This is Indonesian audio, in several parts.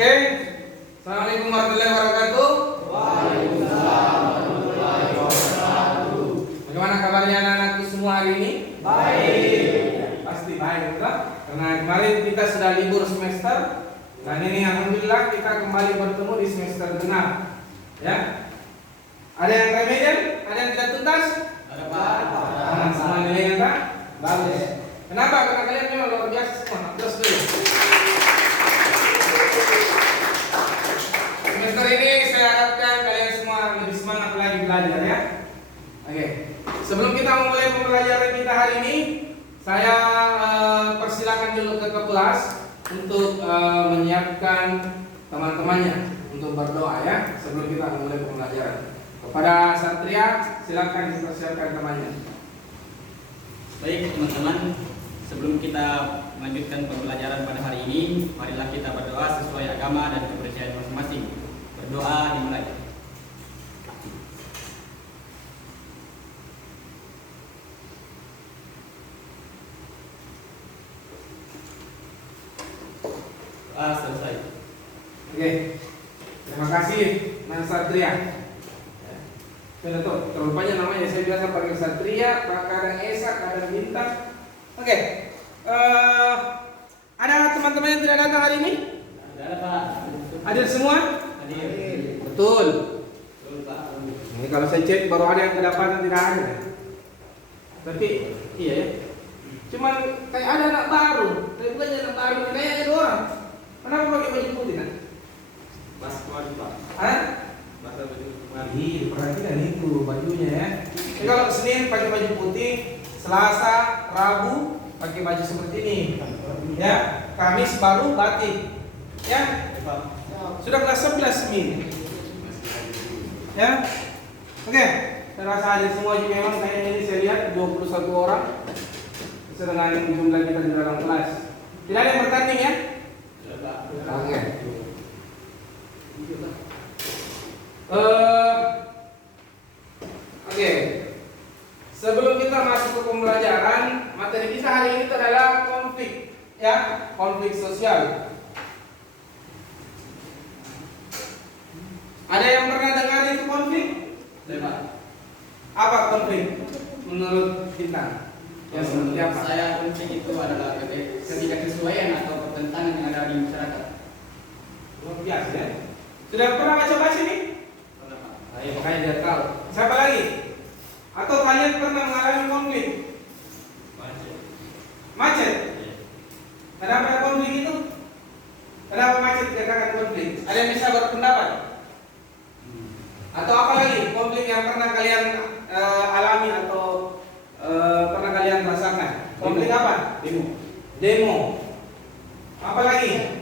Oke. Assalamualaikum warahmatullahi wabarakatuh. Waalaikumsalam warahmatullahi wabarakatuh. Bagaimana kabarnya anak-anakku semua hari ini? Baik. Pasti baik, betul? Karena kemarin kita sudah libur semester dan ini alhamdulillah kita kembali bertemu di semester genap. Ya. Ada yang remedial? Ada yang tidak tuntas? Ada Pak. Semua nilainya tak? Bagus. Kenapa? Karena kalian memang luar biasa semua. Terus dulu. Semester ini saya harapkan kalian semua lebih semangat lagi belajar ya. Oke. Sebelum kita memulai pembelajaran kita hari ini, saya persilakan dulu ke kelas untuk menyiapkan teman-temannya untuk berdoa ya sebelum kita memulai pembelajaran. Kepada Satria, silakan dipersiapkan temannya. Baik teman-teman, sebelum kita melanjutkan pembelajaran pada hari ini, marilah kita berdoa sesuai agama dan kepercayaan masing-masing. Berdoa dimulai. Doa selesai. Oke. Terima kasih Mas Satria. Betul, terlupanya namanya saya biasa panggil Satria, kadang Esa, kadang Bintang. Oke. Ada teman-teman yang tidak datang hari ini? Ada Pak. Hadir semua? Hadir. Betul. Betul Pak. Ini kalau saya cek baru ada yang kedapatan tidak ada. Tapi iya ya. Cuman kayak ada anak baru. Tapi bukannya anak baru, kayak ada orang. Kenapa pakai baju putih kan? Mas kemarin Pak. Hah? Masa baju kemarin. Iya, perhatikan itu bajunya ya. Jadi kalau Senin pakai baju putih, Selasa, Rabu pakai baju seperti ini. Ya, Kamis baru batik. Ya. Sudah kelas 11 Min. Ya. Oke. Saya rasa hadir semua juga memang kayaknya ini saya lihat 21 orang. Sedangkan jumlah kita di dalam kelas. Tidak ada yang bertanding ya? Oke. Oke. Sebelum kita masuk ke pembelajaran, materi kita hari ini adalah konflik, ya, konflik sosial. Ada yang pernah dengar itu konflik? Pak. Apa konflik menurut kita? Ya, seperti apa? Saya konflik itu adalah ketidaksesuaian atau pertentangan yang ada di masyarakat. Luar biasa ya. Sudah pernah baca ini? Ayo, makanya dia tahu. Siapa lagi? Atau kalian pernah mengalami konflik? Macet. Kenapa konflik itu? Kenapa macet dikatakan konflik? Ada yang bisa berpendapat? Atau apa lagi konflik yang pernah kalian alami atau pernah kalian rasakan? Konflik apa? Demo. Apa lagi?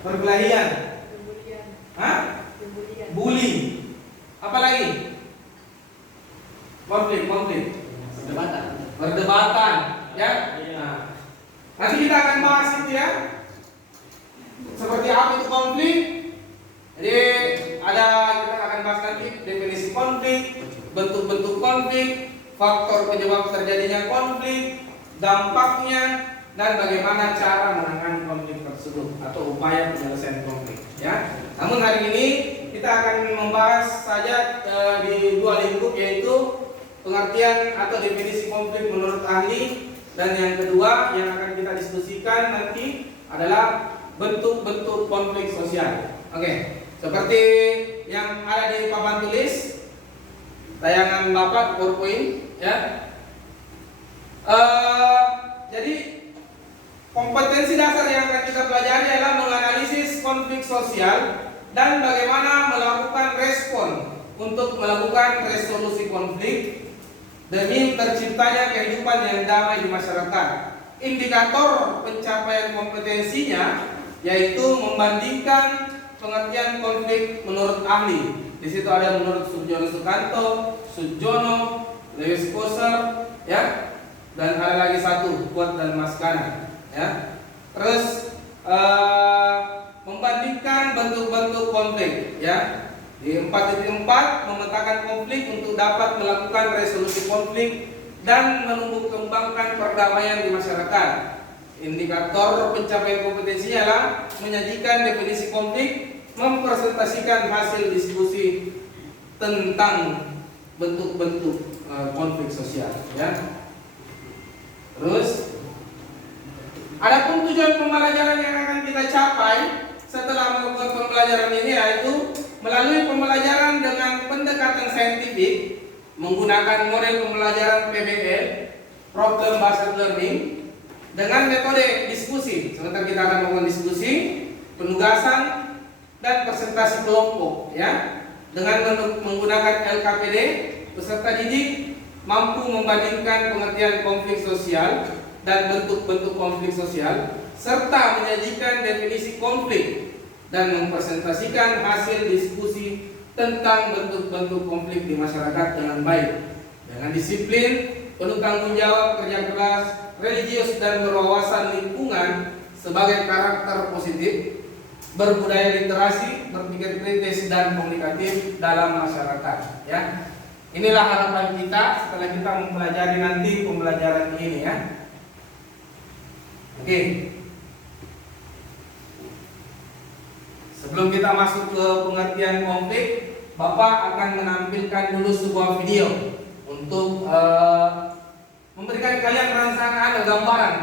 Perkelahian. Hah? Bully. Apa lagi? Konflik. Perdebatan, ya. Nah, nanti kita akan bahas itu ya. Seperti apa itu konflik? Jadi kita akan bahas nanti definisi konflik, bentuk-bentuk konflik, faktor penyebab terjadinya konflik, dampaknya, dan bagaimana cara menangani konflik tersebut atau upaya penyelesaian konflik. Ya. Namun hari ini kita akan membahas saja di dua lingkup, yaitu pengertian atau definisi konflik menurut ahli, dan yang kedua yang akan kita diskusikan nanti adalah bentuk-bentuk konflik sosial. Oke, seperti yang ada di papan tulis tayangan Bapak PowerPoint ya. Jadi kompetensi dasar yang akan kita pelajari adalah menganalisis konflik sosial dan bagaimana melakukan respon untuk melakukan resolusi konflik demi terciptanya kehidupan yang damai di masyarakat. Indikator pencapaian kompetensinya yaitu membandingkan pengertian konflik menurut ahli. Di situ ada menurut Sujono Sukanto, Sujono, Lewis Koser, ya, dan ada lagi satu Kuat dan Maskana, ya. Terus membandingkan bentuk-bentuk konflik, ya. Di 4.4 memetakan konflik untuk dapat melakukan resolusi konflik dan menumbuh kembangkan perdamaian di masyarakat. Indikator pencapaian kompetensinya adalah menyajikan definisi konflik, mempresentasikan hasil diskusi tentang bentuk-bentuk konflik sosial, ya. Terus, adapun tujuan pembelajaran yang akan kita capai setelah melakukan pembelajaran ini yaitu melalui pembelajaran dengan pendekatan saintifik menggunakan model pembelajaran PBL (Problem Based Learning) dengan metode diskusi. Sebentar kita akan melakukan diskusi, penugasan dan presentasi kelompok, ya. Dengan menggunakan LKPD, peserta didik mampu membandingkan pengertian konflik sosial dan bentuk-bentuk konflik sosial serta menyajikan definisi konflik dan mempresentasikan hasil diskusi tentang bentuk-bentuk konflik di masyarakat dengan baik, dengan disiplin, penuh tanggung jawab, kerja keras, religius dan berwawasan lingkungan sebagai karakter positif, berbudaya literasi, berpikir kritis dan komunikatif dalam masyarakat, ya. Inilah harapan kita setelah kita mempelajari nanti pembelajaran ini, ya. Oke. Sebelum kita masuk ke pengertian konflik, Bapak akan menampilkan dulu sebuah video untuk memberikan kalian rangsangan gambaran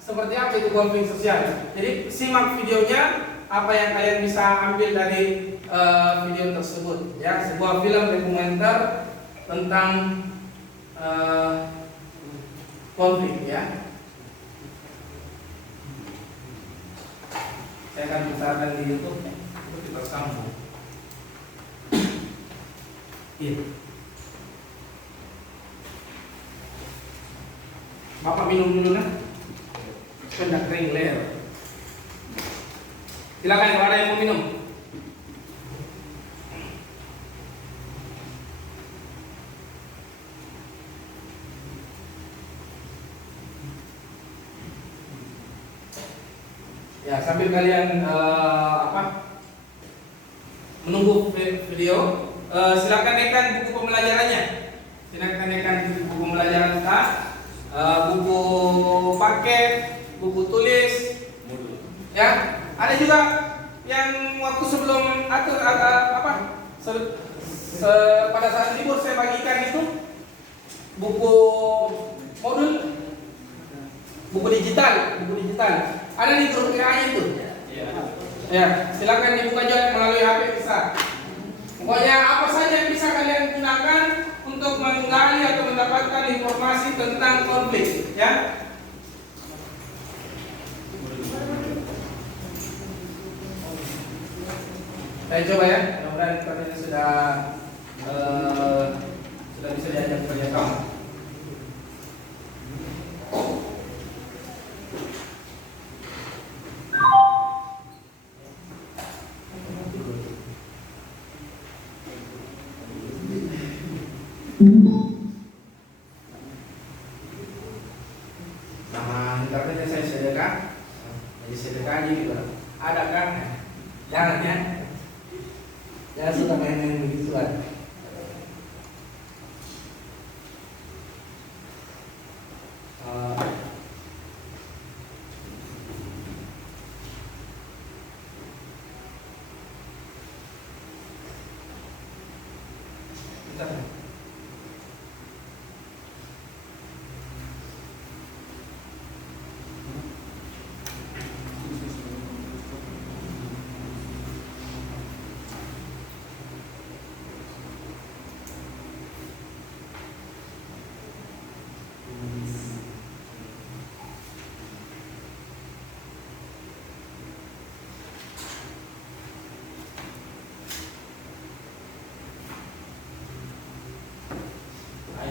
seperti apa itu konflik sosial. Jadi simak videonya, apa yang kalian bisa ambil dari video tersebut, ya. Sebuah film dokumenter tentang konflik, ya. Saya akan putarkan di YouTube, kita sambung. Iya. Bapak minum dulu kan? Sudah kering leher. Silakan kalau ada yang mau minum. Ya, sambil kalian menunggu video, silakan naikkan buku pembelajarannya. Silakan naikkan buku pembelajaran kita, buku paket, buku tulis, ya. Ada juga yang waktu sebelum atau pada saat libur saya bagikan itu buku modul, buku digital. Ada di grup WA itu. Ya, silakan dibuka juga melalui HP bisa. Pokoknya apa saja yang bisa kalian gunakan untuk menggali atau mendapatkan informasi tentang konflik, ya. Saya coba, ya. Mudah-mudahan kalian sudah bisa diajak kerjasama. Sama internetnya saya sediakan, jadi sedekah aja gitu. Ada kan? Jangan, ya. Jangan suka main-main begituan.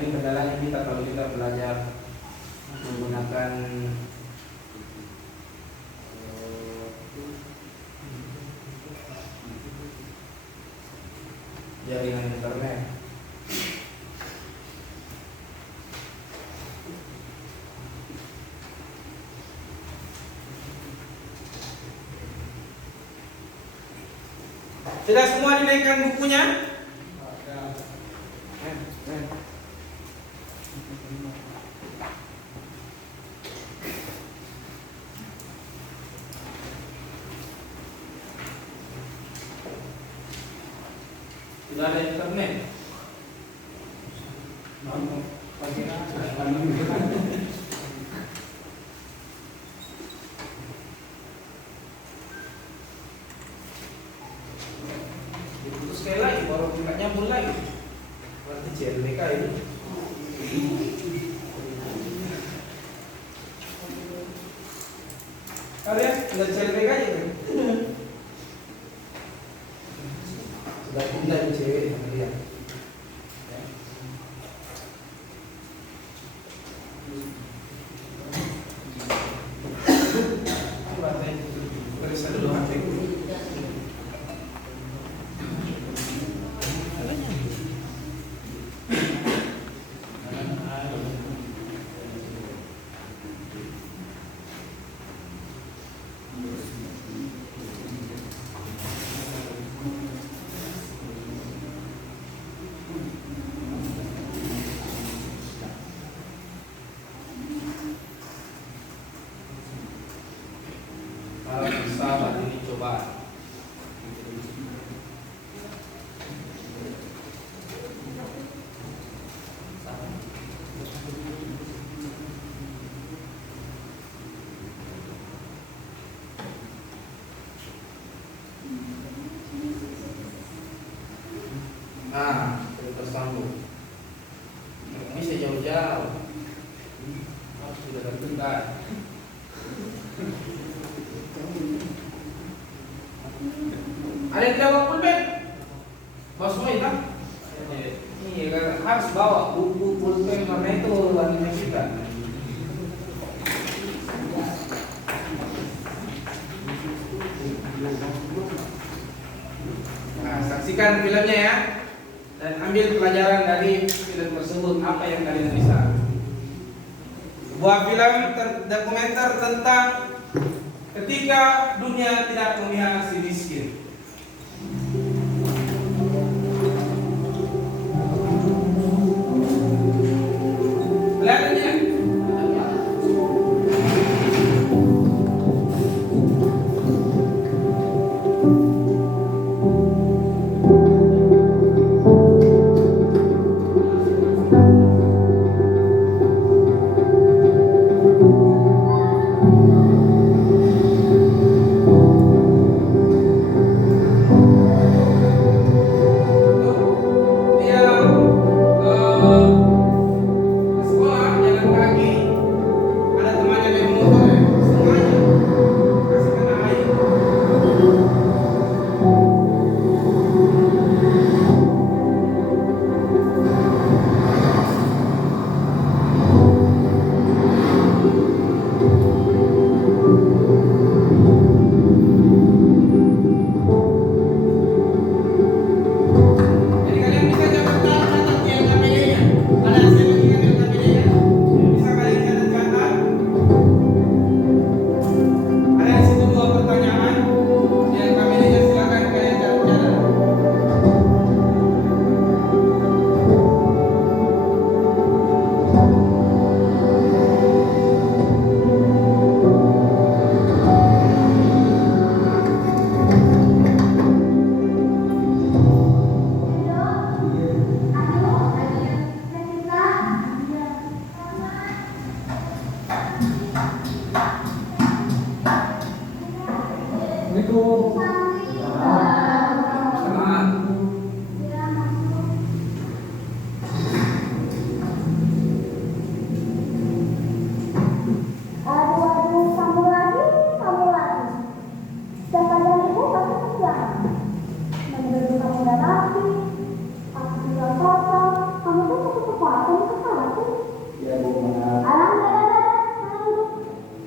Ini kendalanya kita kalau kita belajar menggunakan jaringan internet. Sudah semua dinaikkan bukunya? Sudah ada internet. Diputus sekali lagi baru nggak nyambung lagi. Berarti CLBK ini. Kalian sudah CLBK aja kan? Sudah pindah di cewek sama dia. Periksa dulu HP. Kalau bisa saat ini coba. Nah, sudah tersambung. Bisa jauh-jauh. Sudah terdekat. Ada yang jawab pulpen? Bos Moy kan? Iya kan harus bawa buku pulpen karena itu anime kita. Nah, saksikan filmnya ya dan ambil pelajaran dari film tersebut apa yang kalian bisa. Sebuah film dokumenter tentang ketika dunia tidak memihak si miskin. Kelihatannya?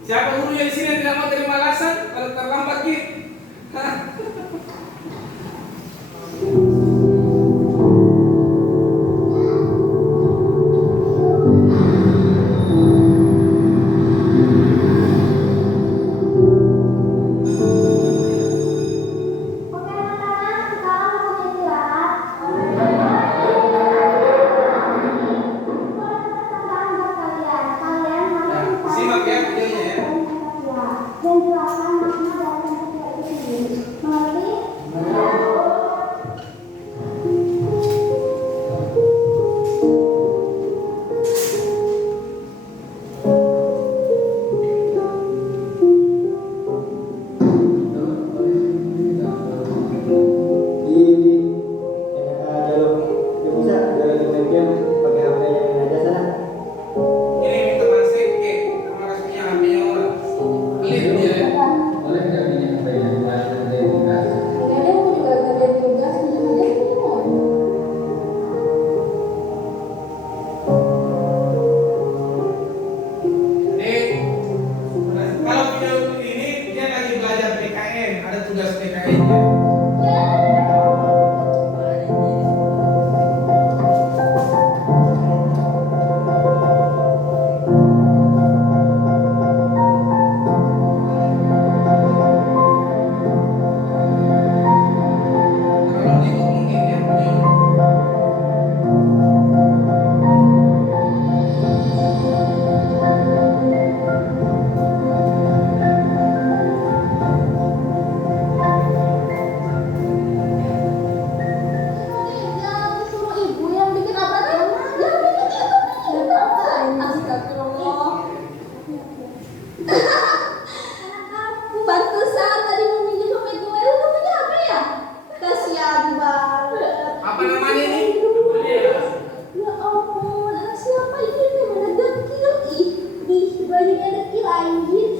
Siapa guru yang di sini yang tidak mau terima alasan kalau terlambat gitu? Hah? tugas PKN-nya. Kalau libur mungkin ya. Suruh ibu yang bikin apa nih? Yang bikin itu nih. Astagfirullah. Anakku pantesan tadi mau minjem dompet gue. Lu punya apa ya? Kasihan banget. Apa namanya ini? Ya ampun, anak siapa ini? Mana dekil ih. Ih, bajunya dekil anjir.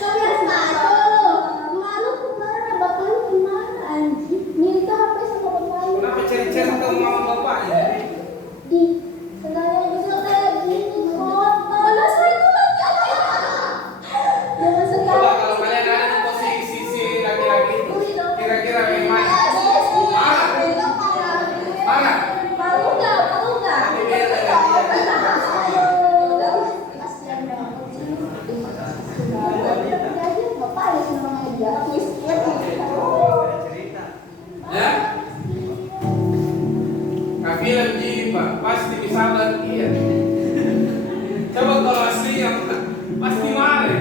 Gak biasa aja lo. Malu kemana? Bapak lu kemana anjir? Minta HP sama bapak lu. Kenapa cari-cari ke mama bapaknya? Di sendalnya juga kayak gini kotor. Nah, saya itu lagi apa ya? Jangan Coba sekarang. kalau kalian ada di posisi si laki-laki itu, kira-kira gimana? Marah? Malu nggak? Malu nggak? Tapi biar nggak dia. Udah, kasihan banget sih. Udah aja, bapak ya senangnya dia. Miskin. Ya? Kafilah begini Pak, pasti bisa iya. Coba kalau aslinya Pak, pasti marah.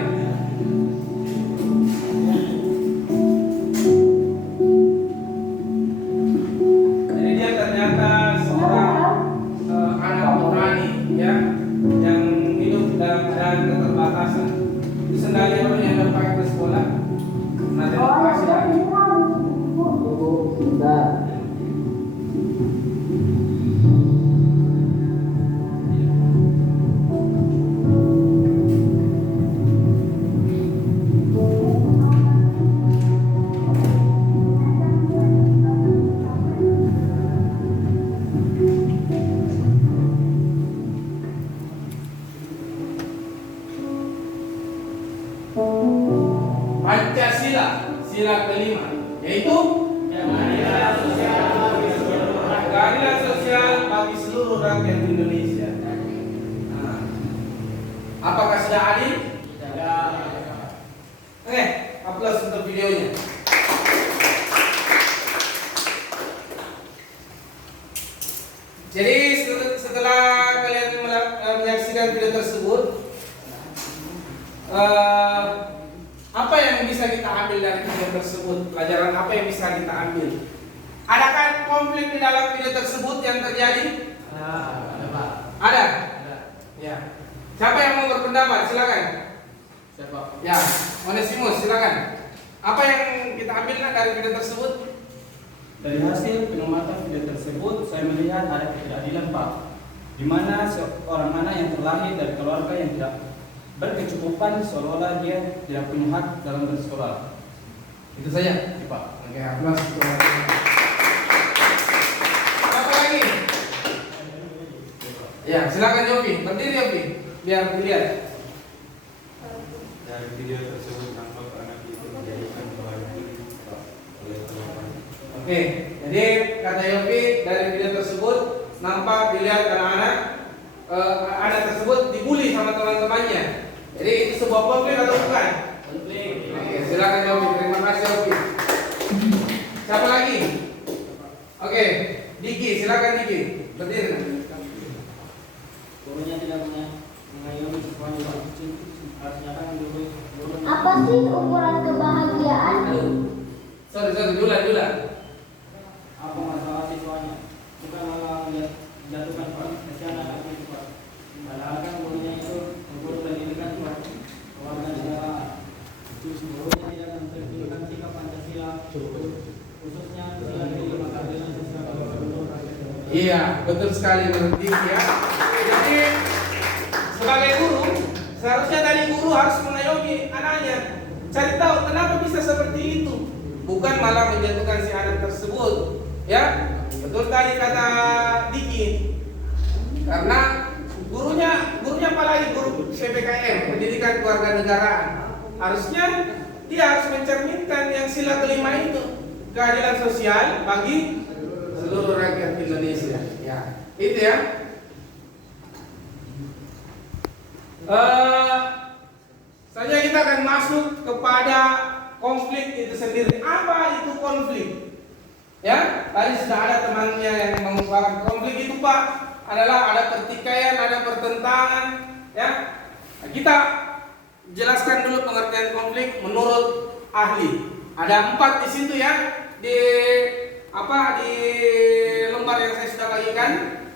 Jadi dia ternyata seorang anak nurani ya, yang hidup dalam keadaan keterbatasan. Itu sendalnya orang yang udah pakai ke sekolah, nanti kasih lagi. Pancasila, sila kelima, yaitu keadilan sosial bagi seluruh rakyat Indonesia. Nah, apakah sudah adil? Oke, aplaus untuk videonya. Jadi setelah kalian menyaksikan video tersebut, apa yang bisa kita ambil dari video tersebut? Pelajaran apa yang bisa kita ambil? Adakah konflik di dalam video tersebut yang terjadi? Ada, Pak. Ada? Ada. Ya. Siapa yang mau berpendapat? Silakan. Siapa? Ya, Onesimus, silakan. Apa yang kita ambil dari video tersebut? Dari hasil pengamatan video tersebut, saya melihat ada ketidakadilan, Pak. Di mana seorang anak yang terlahir dari keluarga yang tidak berkecukupan seolah-olah dia tidak punya hak dalam bersekolah. Itu saja. Ya, Pak. Oke, aplaus untuk apa lagi? Ya, silakan Yofi. Berdiri Yofi, biar dilihat. Dari video tersebut nampak anak itu dijadikan bahan oleh teman. Oke, jadi kata Yofi dari video tersebut nampak dilihat anak-anak anak tersebut dibully sama teman-temannya. Jadi itu sebuah konflik atau bukan? Konflik. Oke, silakan Yofi. Terima kasih Yofi. Siapa lagi? Oke, Diki, silakan Diki. Berdiri. Gurunya tidak mengayomi siswanya, Pak. Harusnya kan guru. Apa sih ukuran kebahagiaan? Aduh. Sorry, Jula. Apa masalah siswanya? Bukan malah jatuhkan, Pak. Kasihan anak itu, Pak. Padahal kan gurunya itu guru pendidikan, Pak. Keluarga negara. Gurunya tidak mencerminkan sikap Pancasila, khususnya sila kelima keadilan sosial bagi seluruh rakyat Indonesia. Iya, betul sekali menurut Diki ya. Jadi sebagai guru, seharusnya dari guru harus mengayomi anaknya, cari tahu kenapa bisa seperti itu, bukan malah menjatuhkan si anak tersebut. Ya, betul tadi kata Diki. Karena gurunya apalagi guru PPKN, pendidikan keluarga negaraan, harusnya dia harus mencerminkan yang sila kelima itu, keadilan sosial bagi seluruh rakyat Indonesia. Ya, itu ya. Selanjutnya kita akan masuk kepada konflik itu sendiri. Apa itu konflik? Ya, tadi sudah ada temannya yang mengungkapkan konflik itu Pak adalah ada pertikaian, ada pertentangan. Ya, kita jelaskan dulu pengertian konflik menurut ahli. Ada 4 di situ ya di lembar yang saya sudah bagikan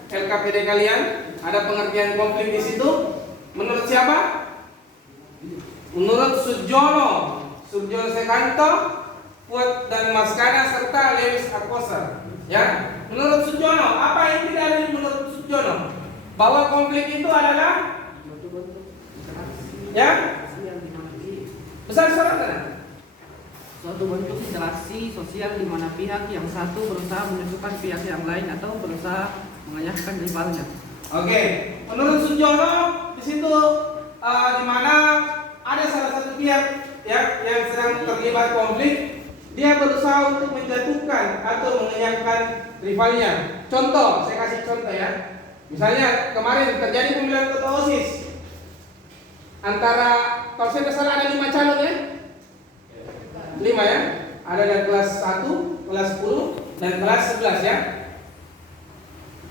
LKPD kalian. Ada pengertian konflik di situ. Menurut siapa? Menurut Sudjono Sekanto, Fuad dan Maskana serta Lewis Akoser. Ya, menurut Sudjono, apa inti dari menurut Sudjono? Bahwa konflik itu adalah ya besar suara kan? Suatu bentuk interaksi sosial di mana pihak yang satu berusaha menyusukan pihak yang lain atau berusaha mengalahkan rivalnya. Oke, menurut Sudjono di situ di mana ada salah satu pihak ya yang sedang terlibat konflik, dia berusaha untuk menjatuhkan atau mengenyangkan rivalnya. Contoh, saya kasih contoh ya. Misalnya kemarin terjadi pemilihan ketua OSIS antara, kalau saya tidak salah ada 5 calon ya, 5 ya. Ada dari kelas 1, kelas 10 dan kelas 11 ya.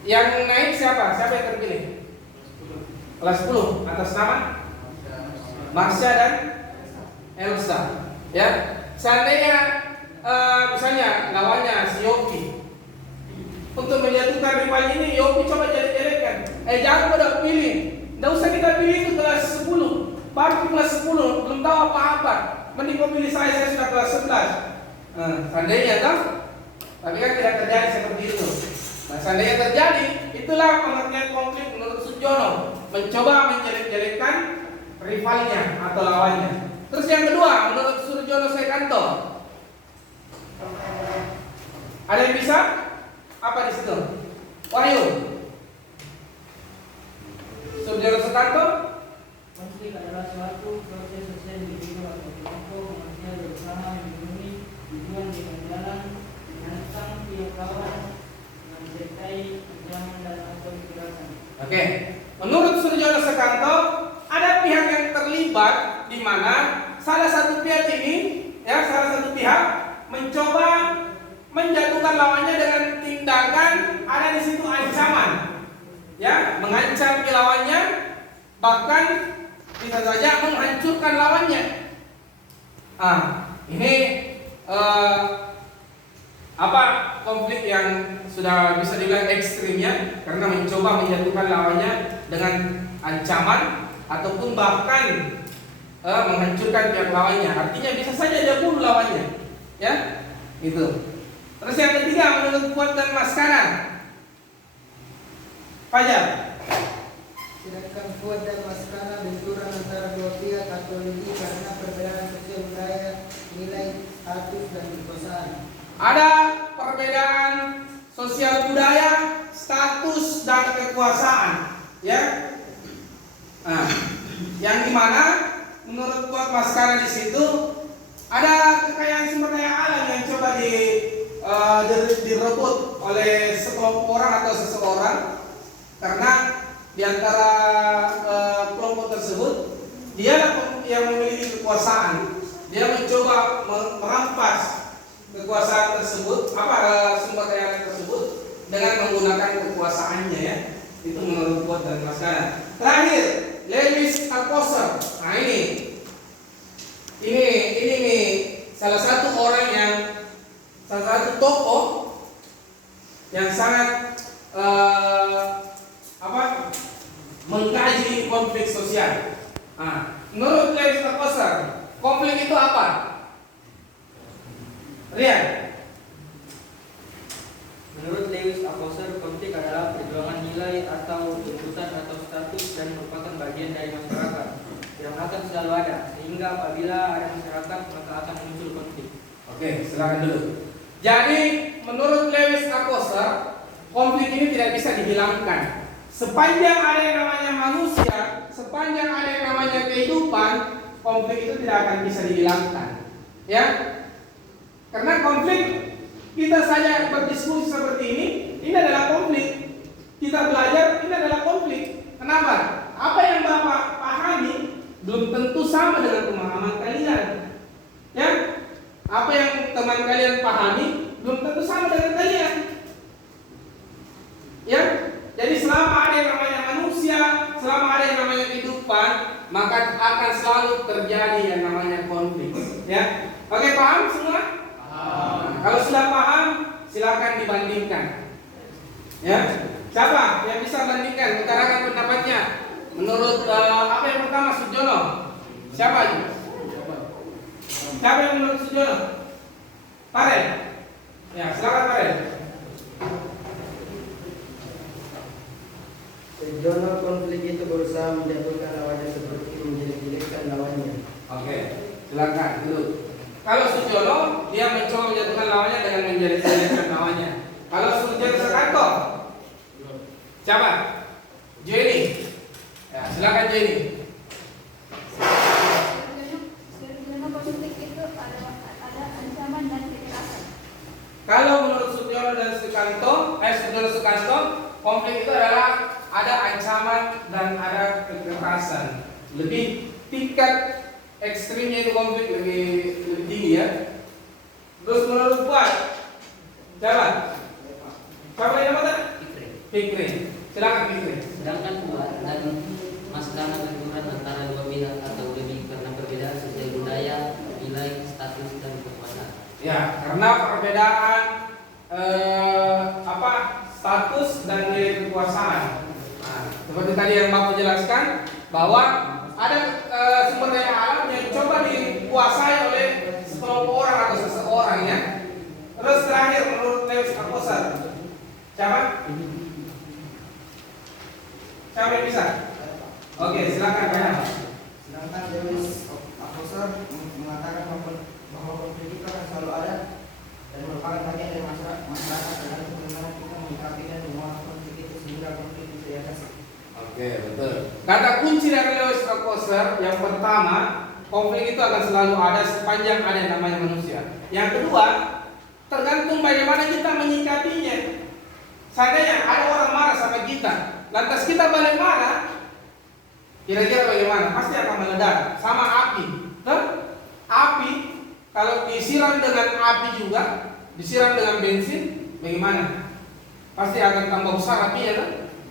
Yang naik siapa? Siapa yang terpilih? Kelas 10 atas nama Marsha dan Elsa. Ya, seandainya misalnya lawannya si Yopi, untuk menjatuhkan rival ini, Yopi coba jelek-jelekkan. Jangan pada pilih. Tidak usah kita pilih itu kelas 10. Baru kelas 10 belum tahu apa-apa. Mending kau pilih saya sudah kelas 11. Seandainya toh, tapi kan tidak terjadi seperti itu. Nah, seandainya terjadi, itulah pengertian konflik menurut Sudjono, mencoba menjelek-jelekkan rivalnya atau lawannya. Terus yang kedua, menurut Sudjono Sekanto, ada yang bisa? Apa di situ? Wahyu. Sudjono Sekanto? Konflik adalah suatu proses sosial individu atau kelompok manusia berusaha melindungi tujuan dengan jalan menantang pihak lawan, mencetai ancaman dan atau kekerasan. Oke. Menurut Sudjono Sekanto, ada pihak yang terlibat di mana salah satu pihak ini, ya salah satu pihak mencoba menjatuhkan lawannya dengan tindakan ada di situ ancaman, ya mengancam lawannya, bahkan bisa saja menghancurkan lawannya. Ini konflik yang sudah bisa dibilang ekstrim ya, karena mencoba menjatuhkan lawannya dengan ancaman ataupun bahkan menghancurkan pihak lawannya. Artinya bisa saja dia bunuh lawannya, ya, gitu. Terus yang ketiga menurut Fuad dan Maskana, Fajar. Sedangkan Fuad dan Maskana benturan antara dua pihak atau lebih karena perbedaan sosial budaya, nilai, status dan kekuasaan. Ada perbedaan sosial budaya, status dan kekuasaan, ya. Yang dimana menurut Fuad Maskana di situ ada kekayaan sumber daya alam yang coba direbut oleh sekelompok orang atau seseorang, karena di antara kelompok tersebut dia yang memiliki kekuasaan, dia mencoba merampas kekuasaan tersebut, sumber daya tersebut dengan menggunakan kekuasaannya ya. Itu menurut Fuad dan Maskana. Terakhir, Lewis Akoser. Nah ini nih salah satu tokoh yang sangat mengkaji konflik sosial. Menurut Lewis Akoser, konflik itu apa? Rian. Menurut Lewis Akoser, konflik adalah perjuangan nilai atau tuntutan atau status dan merupakan bagian dari masyarakat yang akan selalu ada, sehingga apabila ada masyarakat maka akan muncul konflik. Oke, silakan dulu. Jadi menurut Lewis Akoser, konflik ini tidak bisa dihilangkan. Sepanjang ada yang namanya manusia, sepanjang ada yang namanya kehidupan, konflik itu tidak akan bisa dihilangkan. Ya, karena konflik kita saja berdiskusi seperti ini adalah konflik. Kita belajar, ini adalah konflik. Kenapa? Apa yang Bapak pahami belum tentu sama dengan pemahaman kalian. Ya, apa yang teman kalian pahami belum tentu sama dengan kalian. Ya, jadi selama ada yang namanya manusia, selama ada yang namanya kehidupan, maka akan selalu terjadi yang namanya konflik. Ya, oke, paham semua? Paham. Kalau sudah paham, silakan dibandingkan. Ya, siapa yang bisa bandingkan? Utarakan pendapatnya. Menurut apa yang pertama, Sujono? Siapa itu? Siapa yang menurut Sujono? Pare. Ya, silakan Pare. Sujono, konflik itu berusaha menjatuhkan lawannya seperti menjelek-jelekkan lawannya. Oke, silakan dulu. Kalau Sujono, dia mencoba menjatuhkan lawannya dengan menjelek-jelekkan lawannya. Kalau Sujono Sekanto, siapa? Jenny. Ya, silakan Jenny. Sebenarnya konflik itu ada ancaman dan kekerasan. Kalau menurut Sujono dan Sujono Sukanto, konflik itu adalah ada ancaman dan ada kekerasan. Lebih tingkat ekstrimnya itu konflik lebih tinggi ya. Terus menurut Fuad, siapa? Siapa yang nama? Fikri. Silakan Fikri. Sedangkan Fuad dan Maskana benturan antara dua pihak atau lebih karena perbedaan sosial budaya, nilai, status dan kekuasaan. Ya, karena perbedaan status dan nilai kekuasaan. Nah, seperti tadi yang Bapak jelaskan bahwa ada sumber daya alam yang coba dikuasai oleh sekelompok orang atau seseorang ya. Terus terakhir menurut Lewis Aposar, siapa? Siapa yang bisa? Oke, silakan Pak. Sedangkan Lewis Aposar mengatakan bahwa konflik itu akan selalu ada dan merupakan bagian dari masyarakat dan bagaimana kita menyikapi dan mengolah konflik itu sehingga konflik itu diatasi. Oke, betul. Kata kunci dari Lewis Aposar yang pertama, konflik itu akan selalu ada sepanjang ada yang namanya manusia. Yang kedua, tergantung bagaimana kita menyikapinya. Seandainya ada orang marah sama kita, lantas kita balik marah, kira-kira bagaimana? Pasti akan meledak. Sama api. Api kalau disiram dengan api juga, disiram dengan bensin, bagaimana? Pasti akan tambah besar apinya kan?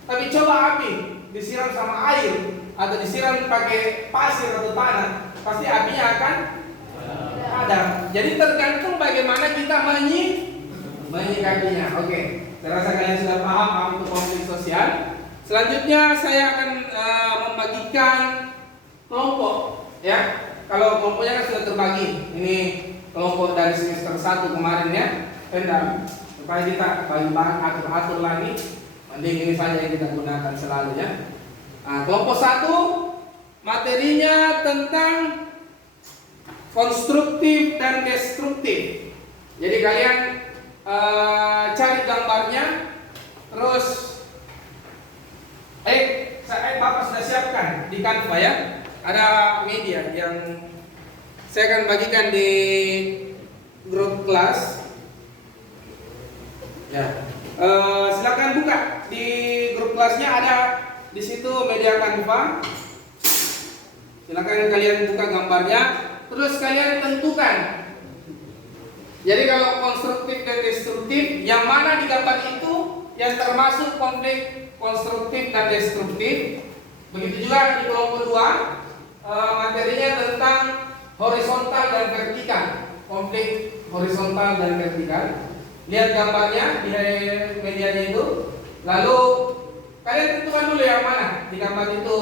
Tapi coba api disiram sama air atau disiram pakai pasir atau tanah, pasti apinya akan padam. Jadi tergantung bagaimana kita menyikapinya. Oke, saya rasa kalian sudah paham apa itu konflik sosial. Selanjutnya saya akan membagikan kelompok ya. Kalau kelompoknya kan sudah terbagi. Ini kelompok dari semester 1 kemarin ya. Supaya kita bagi-bagi atur-atur lagi. Mending ini saja yang kita gunakan selalu ya. Nah, kelompok 1 materinya tentang konstruktif dan destruktif. Jadi kalian cari gambarnya, terus Bapak sudah siapkan di Canva ya. Ada media yang saya akan bagikan di grup kelas. Ya, silakan buka di grup kelasnya, ada di situ media Canva. Silakan kalian buka gambarnya, terus kalian tentukan. Jadi kalau konstruktif dan destruktif, yang mana di gambar itu yang termasuk konflik konstruktif dan destruktif. Begitu juga di kelompok 2. Materinya tentang horizontal dan vertikal, konflik horizontal dan vertikal. Lihat gambarnya di medianya itu, lalu kalian tentukan dulu yang mana di gambar itu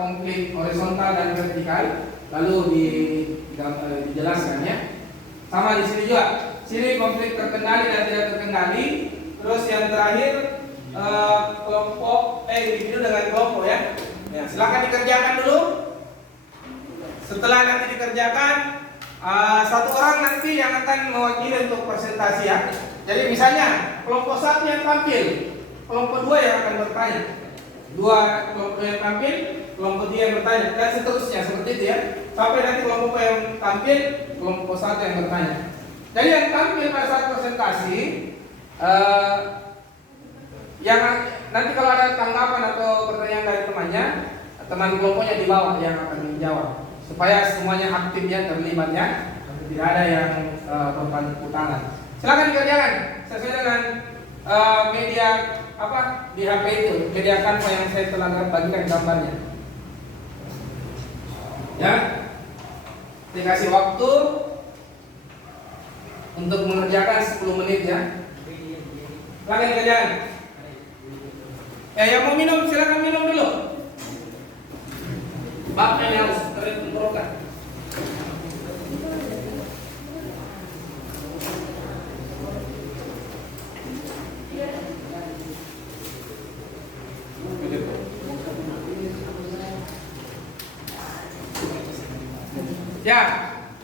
konflik horizontal dan vertikal, lalu dijelaskan ya. Sama di sini juga, sini konflik terkendali dan tidak terkendali. Terus yang terakhir kelompok individu dengan kelompok ya. Ya, silakan dikerjakan dulu. Setelah nanti dikerjakan, satu orang nanti yang akan mewakili untuk presentasi ya. Jadi misalnya kelompok 1 yang tampil, kelompok 2 yang akan bertanya, kelompok 2 yang tampil, kelompok 3 yang bertanya, dan seterusnya seperti itu ya. sampai nanti kelompok yang tampil, kelompok satu yang bertanya. Jadi yang tampil pada saat presentasi, yang nanti kalau ada tanggapan atau pertanyaan dari temannya, teman kelompoknya di bawah yang akan menjawab, supaya semuanya aktifnya terlibat ya, tidak ada yang berpangku tangan. Silakan dikerjakan sesuai dengan media apa di HP itu, media Canva yang saya telah bagikan gambarnya. Ya, dikasih waktu untuk mengerjakan 10 menit ya. Silakan dikerjakan. Yang mau minum silakan minum dulu. Bapak ini harus tertentukan. Ya,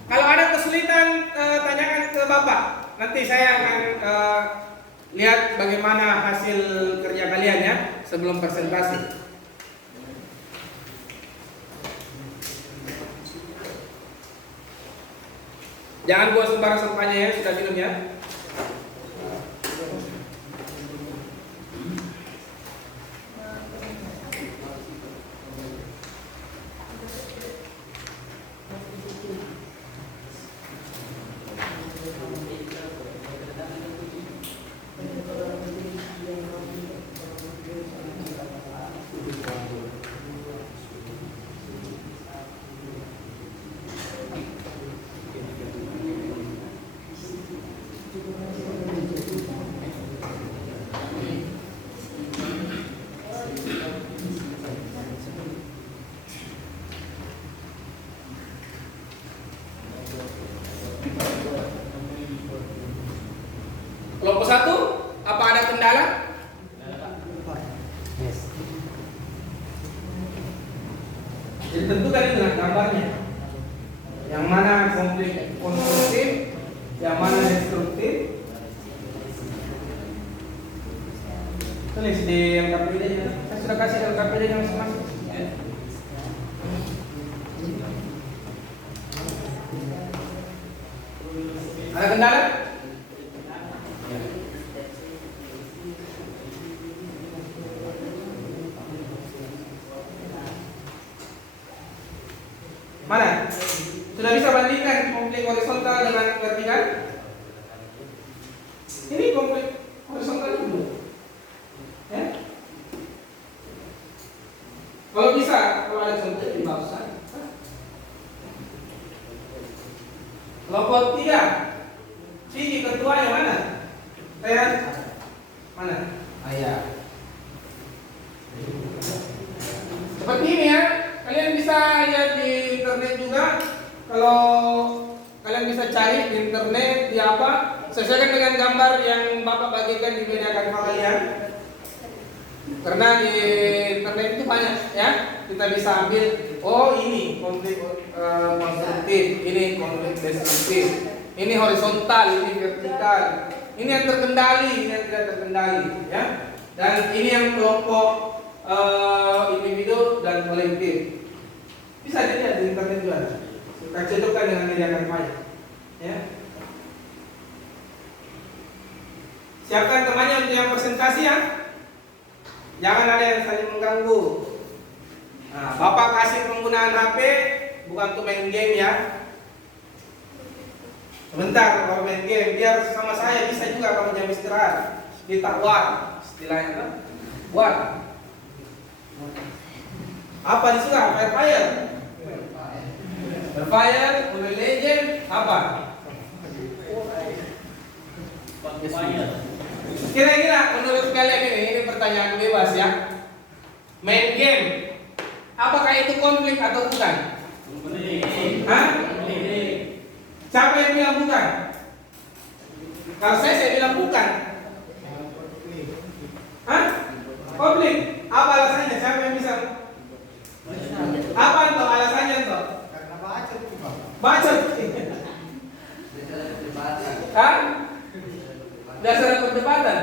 kalau ada kesulitan tanyakan ke Bapak. Nanti saya akan lihat bagaimana hasil kerja kalian ya sebelum presentasi. Jangan buang sembarang sampahnya ya, sudah minum ya. Kelompok satu, apa ada kendala? Yes. Jadi tentukan itu dengan gambarnya. Yang mana konstruktif, yang mana destruktif. Tulis di LKPD-nya. Saya sudah kasih LKPD-nya masing-masing. Ada kendala? Mana? Sudah bisa bandingkan konflik horizontal dengan vertikal? Ini konflik horizontal dulu. Ya? Kalau bisa, kalau ada contoh di bawah sana. Kelompok 3. Sini ketua yang mana? Saya mana? Ayah. Seperti ini ya. Kalian bisa lihat di internet juga. Kalau kalian bisa cari di internet di apa, sesuaikan dengan gambar yang Bapak bagikan di media Canva kalian. Karena di internet itu banyak ya. Kita bisa ambil, oh ini konflik konstruktif, ini konflik destruktif, ini horizontal, ini vertikal, ini yang terkendali, ini yang tidak terkendali ya. Dan ini yang kelompok individu dan kolektif. Bisa dilihat di internet juga. Kita cocokkan dengan media Canva ya. Siapkan temannya untuk yang presentasi ya. Jangan ada yang saling mengganggu. Nah, Bapak kasih penggunaan HP bukan untuk main game ya. Sebentar kalau main game, biar sama saya bisa juga kalau jam istirahat. Kita war, istilahnya kan? War. Apa disuka? Fire. Fire, Mobile Legend, apa? Kira-kira menurut kalian ini pertanyaan bebas ya. Main game, apakah itu konflik atau bukan? Hah? Siapa yang bilang bukan? Kalau saya bilang bukan. Hah? Konflik. Apa alasannya? Siapa yang bisa? Apa itu alasannya itu? Karena bacot juga. Bacot. Hah? Dasar perdebatan.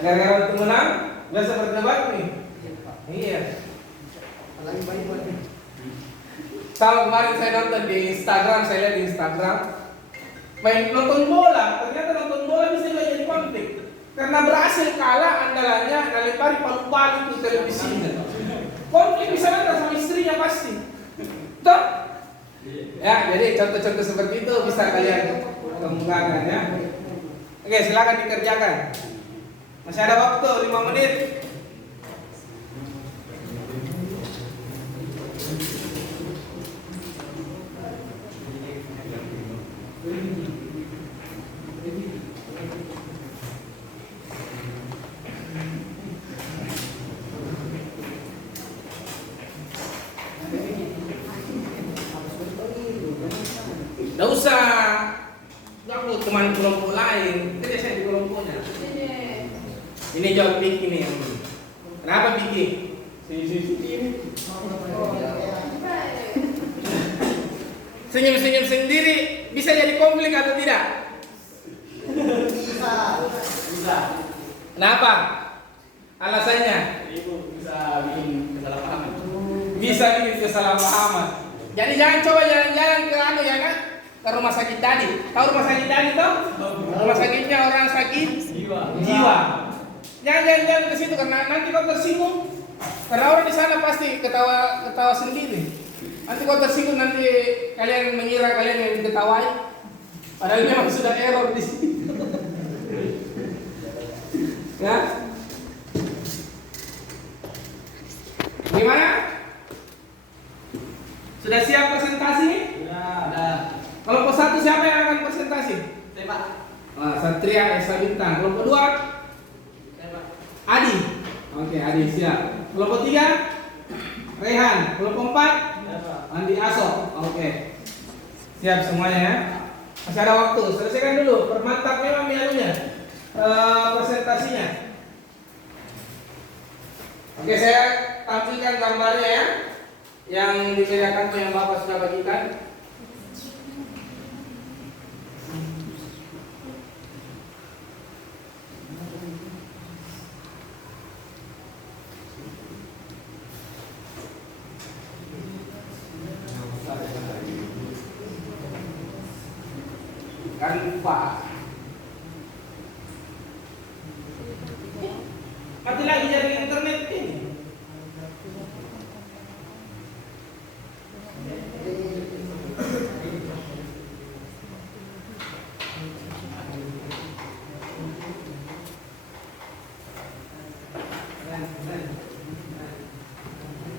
Gara-gara untuk menang, dasar berdebat nih. Iya. Apalagi baik buat Sama kemarin saya nonton di Instagram, saya lihat di Instagram main nonton bola, ternyata nonton bola bisa juga jadi konflik karena berhasil kalah andalannya nalipari palu-palu itu televisinya. Konflik bisa ada sama istrinya pasti. Toh? Ya, jadi contoh-contoh seperti itu bisa kalian kembangkan ya. Oke, silakan dikerjakan. Masih ada waktu 5 menit. Nggak usah gabut teman kelompok lain, kerja saya di kelompoknya. Ini jawab Vicky nih. Kenapa Vicky? ini. Senyum-senyum sendiri bisa jadi konflik atau tidak? Bisa. Kenapa? Alasannya? Itu bisa bikin kesalahpahaman. Bisa bikin kesalahpahaman. Jadi jangan coba jalan-jalan ke ya kan? Ke rumah sakit tadi. Tahu rumah sakit tadi toh? Rumah sakitnya orang sakit jiwa. Jangan jalan-jalan ke situ karena nanti kau tersinggung. Karena orang di sana pasti ketawa sendiri. Nanti kau tersinggung, nanti kalian mengira kalian yang diketawai. Padahal memang sudah error di sini. Ya? Gimana? Sudah siap presentasi? Ya, ada. Kelompok 1 siapa yang akan presentasi? Saya Pak. Satria Esa Bintang. Kelompok 2? Saya Pak. Adi. Oke, Adi siap. Kelompok 3? Rehan. Kelompok 4? Saya Pak. Andi Aso. Oke. Siap semuanya ya. Masih ada waktu. Selesaikan dulu. Permantap memang presentasinya. Oke, saya tampilkan gambarnya ya. Yang dikerjakan yang Bapak sudah bagikan. Kan Pak. Mati lagi jaring internet ini.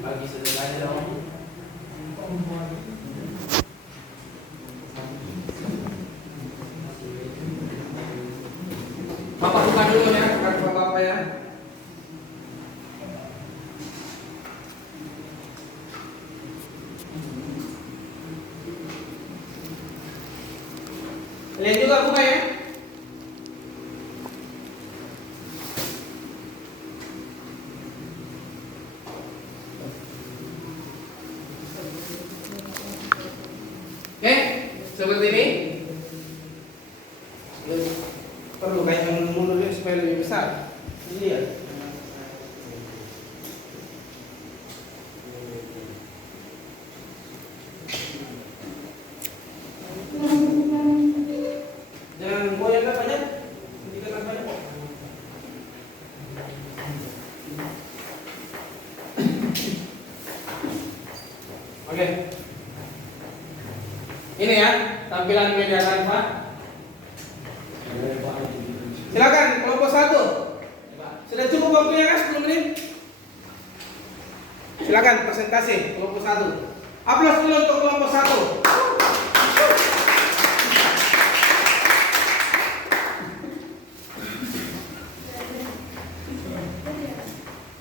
Bagi sedekahnya dong. Bapak buka dulu ya, kartu bapak ya. Lihat juga buka ya. Oke, seperti ini. Perlu kayak mundur supaya lebih besar. Lihat. Jangan goyang banyak, sedikit banyak. Oke. Ini ya tampilan media Canva. Silakan kelompok 1. Sudah cukup waktunya kan 10 menit? Silakan presentasi kelompok 1. Aplaus dulu untuk kelompok 1.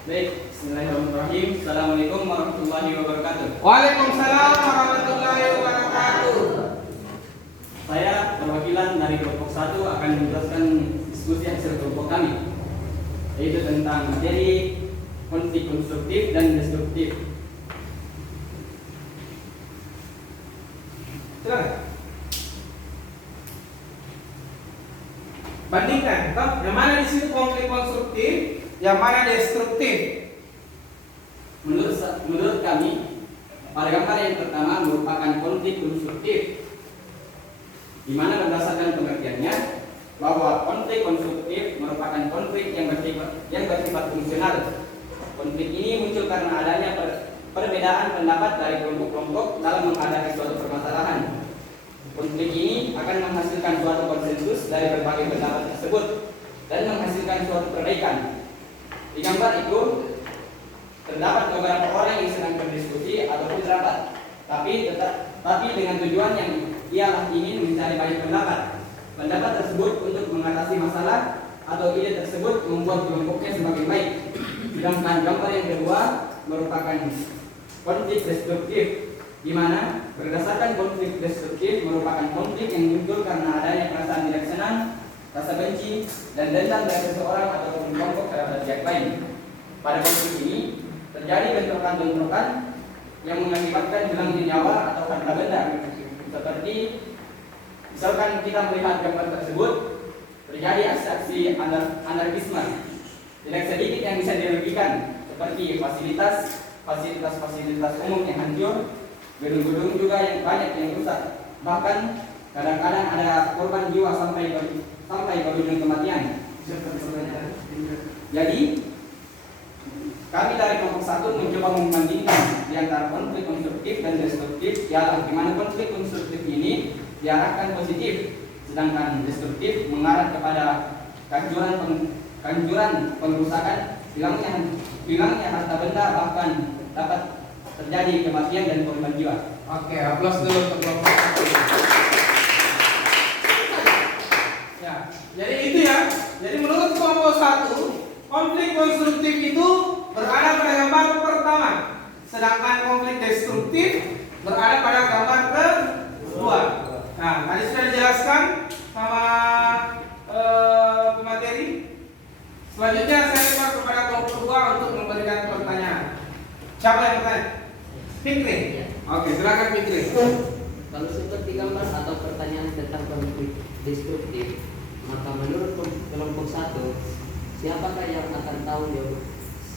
Baik, bismillahirrahmanirrahim. Assalamualaikum warahmatullahi wabarakatuh. Waalaikumsalam warahmatullahi wabarakatuh. Saya perwakilan dari kelompok 1 akan menjelaskan diskusi hasil kelompok kami, yaitu tentang materi konflik konstruktif dan destruktif. Silakan. Bandingkan, toh, yang mana di sini konflik konstruktif, yang mana destruktif. Menurut kami, pada gambar yang pertama merupakan konflik konstruktif, di mana berdasarkan pengertiannya bahwa konflik konstruktif merupakan konflik yang bersifat fungsional. Konflik ini muncul karena adanya perbedaan pendapat dari kelompok-kelompok dalam menghadapi suatu permasalahan. Konflik ini akan menghasilkan suatu konsensus dari berbagai pendapat tersebut dan menghasilkan suatu perbaikan. Di gambar itu terdapat beberapa orang yang sedang berdiskusi ataupun rapat, tapi dengan tujuan yang ialah ingin mencari banyak pendapat. Pendapat tersebut untuk mengatasi masalah atau ide tersebut membuat kelompoknya semakin baik. Sedangkan gambar yang kedua merupakan konflik destruktif, di mana berdasarkan konflik destruktif merupakan konflik yang muncul karena adanya perasaan tidak senang, rasa benci, dan dendam dari seseorang ataupun kelompok terhadap pihak lain. Pada konflik ini terjadi bentrokan-bentrokan yang mengakibatkan hilangnya nyawa atau harta benda. Seperti misalkan kita melihat gambar tersebut, terjadi aksi-aksi anarkisme. Tidak sedikit yang bisa dirugikan, seperti fasilitas umum yang hancur, gedung-gedung juga yang banyak yang rusak. Bahkan kadang-kadang ada korban jiwa sampai berujung kematian. Jadi kami dari kelompok 1 mencoba membandingkan di antara konflik konstruktif dan destruktif, ialah di mana konflik konstruktif ini diarahkan positif, sedangkan destruktif mengarah kepada kanjuran pengrusakan, hilangnya harta benda, bahkan dapat terjadi kematian dan korban jiwa. Oke, aplaus dulu untuk kelompok 1. Ya, jadi itu ya. Jadi menurut kelompok 1, konflik konstruktif itu berada pada gambar pertama, sedangkan konflik destruktif berada pada gambar kedua. Nah, tadi sudah dijelaskan sama pemateri. Selanjutnya saya lempar kepada kelompok 2 untuk memberikan pertanyaan. Siapa yang bertanya? Fikri. Oke, silakan Fikri. Kalau seperti gambar atau pertanyaan tentang konflik destruktif, maka menurut kelompok 1, siapakah yang akan tahu jawab?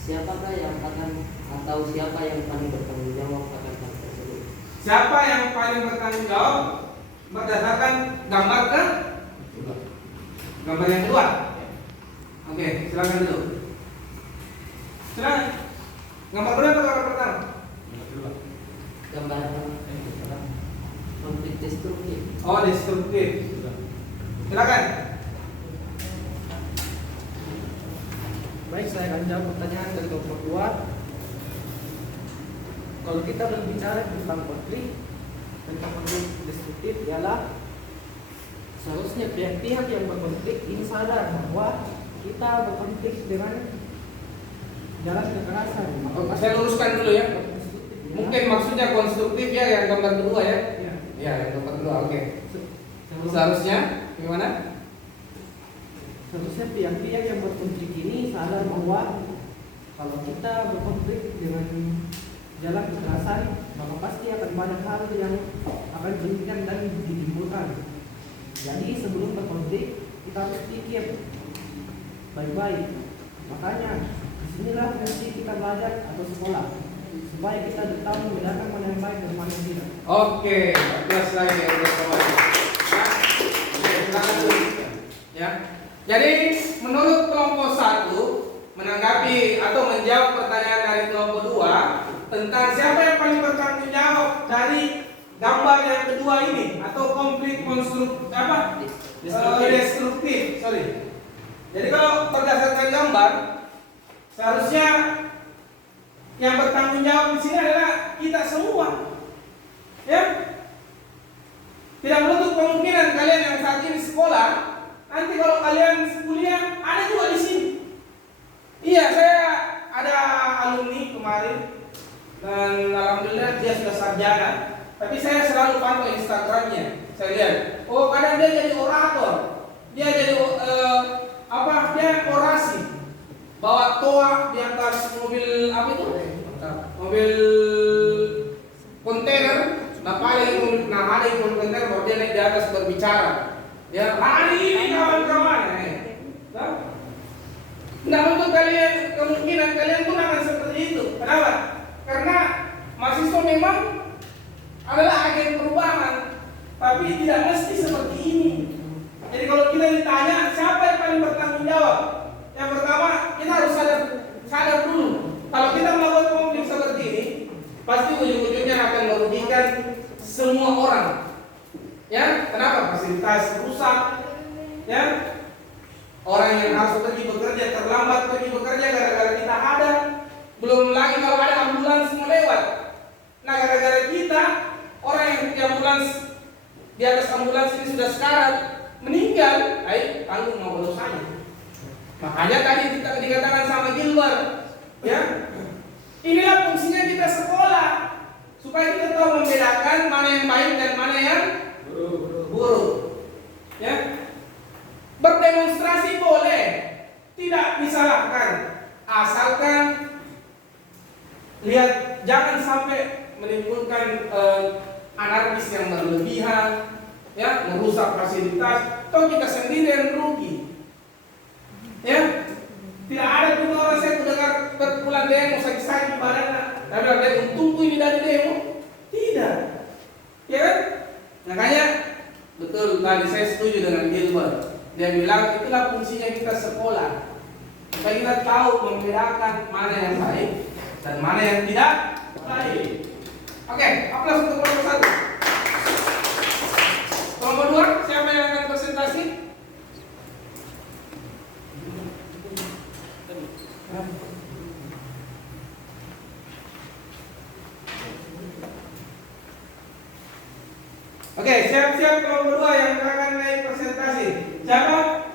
Siapakah yang akan atau siapa yang paling bertanggung jawab akan hal tersebut? Siapa yang paling bertanggung jawab berdasarkan gambar gambar yang kedua? Oke, silakan dulu. Silakan. Gambar kedua atau gambar pertama? Gambar konflik destruktif. Oh, destruktif. Silakan. Baik, saya akan jawab pertanyaan dari kelompok 2. Kalau kita berbicara tentang konflik destruktif, ialah seharusnya pihak-pihak yang berkonflik ini sadar bahwa kita berkonflik dengan jalan kekerasan. Saya luruskan dulu ya. Mungkin maksudnya konstruktif ya yang gambar kedua ya. Ya, yang gambar kedua. Oke. Seharusnya gimana? Seharusnya pihak-pihak yang berkonflik ini sadar bahwa kalau kita berkonflik dengan jalan kekerasan, maka pasti akan banyak hal yang akan merugikan dan ditimbulkan. Jadi sebelum berkonflik kita harus pikir baik-baik. Makanya disinilah fungsi kita belajar atau sekolah, supaya kita tahu membedakan mana yang baik dan mana yang tidak. Oke, plus lagi untuk semuanya. Silakan dulu. Ya. Jadi menurut kelompok 1 menanggapi atau menjawab pertanyaan dari kelompok 2 tentang siapa yang paling bertanggung jawab dari gambar yang kedua ini atau konflik destruktif. Sorry. Jadi kalau berdasarkan gambar, seharusnya yang bertanggung jawab di sini adalah kita semua. Ya. Tidak menutup kemungkinan kalian yang saat ini sekolah, nanti kalau kalian kuliah ada juga di sini. Iya, saya ada alumni kemarin dan alhamdulillah dia sudah sarjana. Tapi saya selalu pantau Instagramnya. Saya lihat, oh kadang dia jadi orator, dia jadi dia orasi, bawa toa di atas mobil mobil kontainer, ada mobil kontainer, baru dia naik di atas berbicara. Ya, hari ini kawan-kawan, tidak untuk kalian kemungkinan kalian pun akan seperti itu. Kenapa? Karena mahasiswa memang adalah agen perubahan, tapi tidak mesti seperti ini. Jadi kalau kita ditanya siapa yang paling bertanggung jawab, yang pertama kita harus sadar dulu. Kalau kita melakukan konflik seperti ini, pasti ujung-ujungnya akan merugikan semua orang. Ya, kenapa? Fasilitas rusak, ya. Orang yang harus pergi bekerja terlambat pergi bekerja gara-gara kita ada. Belum lagi kalau ada ambulans mau lewat. Nah, gara-gara kita orang yang di ambulans di atas ambulans ini sudah sekarat meninggal, tanggung mau dosanya. Makanya tadi kita dikatakan sama Gilbert, ya. Inilah fungsinya kita sekolah supaya kita tahu membedakan mana yang baik dan mana yang buruk. Ya. Berdemonstrasi boleh, tidak disalahkan, asalkan lihat jangan sampai menimbulkan anarkis yang berlebihan, ya, merusak fasilitas, atau kita sendiri yang rugi. Ya, tidak ada juga orang saya dengar berbulan demo sakit-sakit di badannya, tapi ada untungku ini dari demo, tidak, ya kan? Makanya betul tadi saya setuju dengan Gilbert. Dia bilang itulah fungsinya kita sekolah, supaya kita tahu membedakan mana yang baik dan mana yang tidak baik. Oke, aplaus untuk kelompok 1. Kelompok 2, siapa yang akan presentasi? Oke, siap-siap kelompok 2 yang akan naik presentasi. Siapa?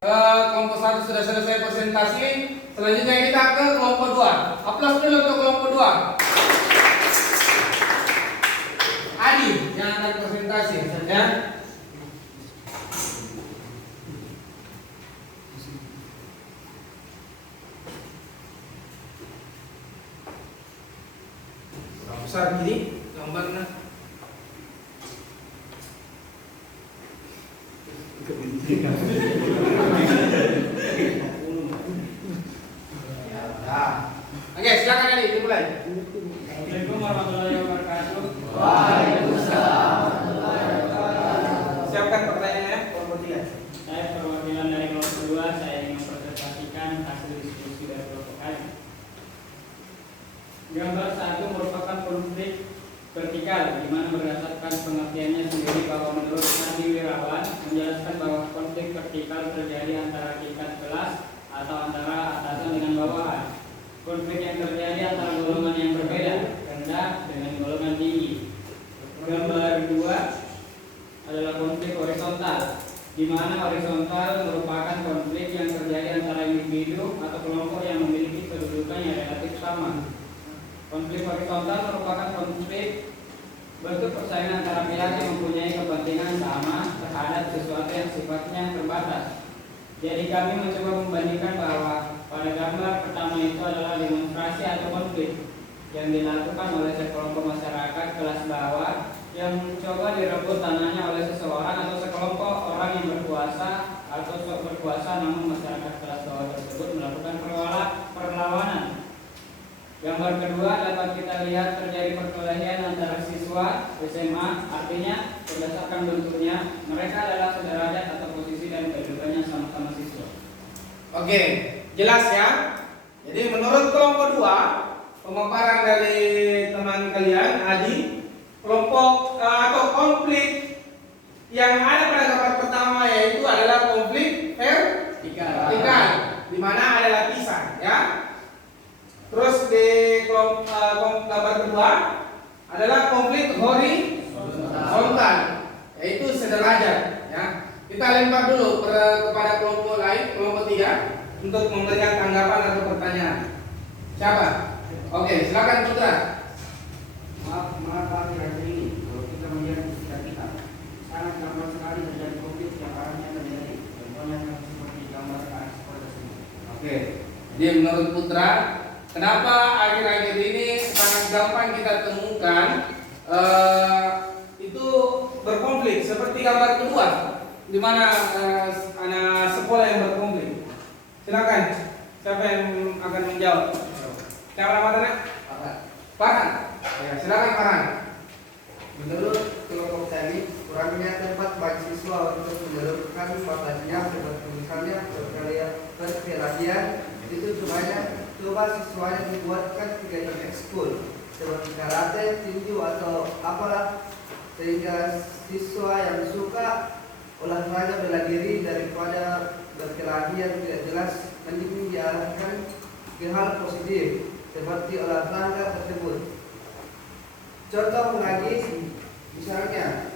Kelompok 1 sudah selesai presentasi. Selanjutnya kita ke kelompok 2. Aplaus dulu untuk kelompok 2. Adi yang akan presentasi, ya. Besar gini gambarnya. Oke, silakan Adi, dimulai. Assalamualaikum warahmatullahi wabarakatuh. Siapkan pertanyaannya, kelompok 3. Saya perwakilan dari kelompok 2. Saya ingin mempresentasikan hasil diskusi dari kelompok kami. Gambar 1 merupakan konflik vertikal, di mana berdasarkan pengertiannya sendiri bahwa menurut Nadi Wirawan menjelaskan bahwa konflik vertikal terjadi antara tingkat kelas atau antara atasan dengan bawahan. Konflik yang terjadi antara golongan yang berbeda, rendah dengan golongan tinggi. Gambar 2 adalah konflik horizontal, di mana horizontal merupakan konflik yang terjadi antara individu atau kelompok yang memiliki kedudukan yang relatif sama. Konflik horizontal merupakan konflik bentuk persaingan antara pihak yang mempunyai kepentingan sama terhadap sesuatu yang sifatnya terbatas. Jadi kami mencoba membandingkan bahwa pada gambar pertama itu adalah demonstrasi atau konflik yang dilakukan oleh sekelompok masyarakat kelas bawah yang mencoba direbut tanahnya oleh seseorang atau sekelompok orang yang berkuasa atau sok berkuasa, namun masyarakat kelas bawah tersebut melakukan perlawanan. Gambar kedua dapat kita lihat terjadi perkelahian antara siswa SMA, artinya berdasarkan bentuknya mereka adalah sederajat atau posisi dan kedudukannya sama-sama siswa. Oke, jelas ya. Jadi menurut kelompok 2, pemaparan dari teman kalian Adi, kelompok atau konflik yang ada pada gambar pertama yaitu adalah konflik vertikal, di mana ada lapisan, ya. Terus di gambar kedua adalah konflik horizontal, yaitu sederajat, ya. Kita lempar dulu kepada kelompok lain, kelompok 3, untuk memberikan tanggapan atau pertanyaan. Siapa? Oke, silakan Putra. Maaf akhir-akhir ini kalau kita melihat di sekitar kita sangat gampang sekali terjadi konflik yang arahnya terjadi. Contohnya seperti gambar anak sekolah tersebut. Oke, jadi menurut Putra, kenapa akhir-akhir ini sangat gampang kita temukan itu berkonflik seperti gambar kedua, di mana anak sekolah yang berkonflik. Silakan. Siapa yang akan menjawab? Siapa namanya? Farhan. Ya, silakan Farhan. Menurut kelompok tadi, kurangnya tempat bagi siswa untuk menjalankan fantasinya seperti misalnya perkelahian itu coba siswanya dibuatkan kegiatan ekskul seperti karate, tinju atau apalah, sehingga siswa yang suka olahraga bela diri daripada berkelahian tidak jelas mending diarahkan ke hal positif seperti olahraga tersebut. Contoh lagi, misalnya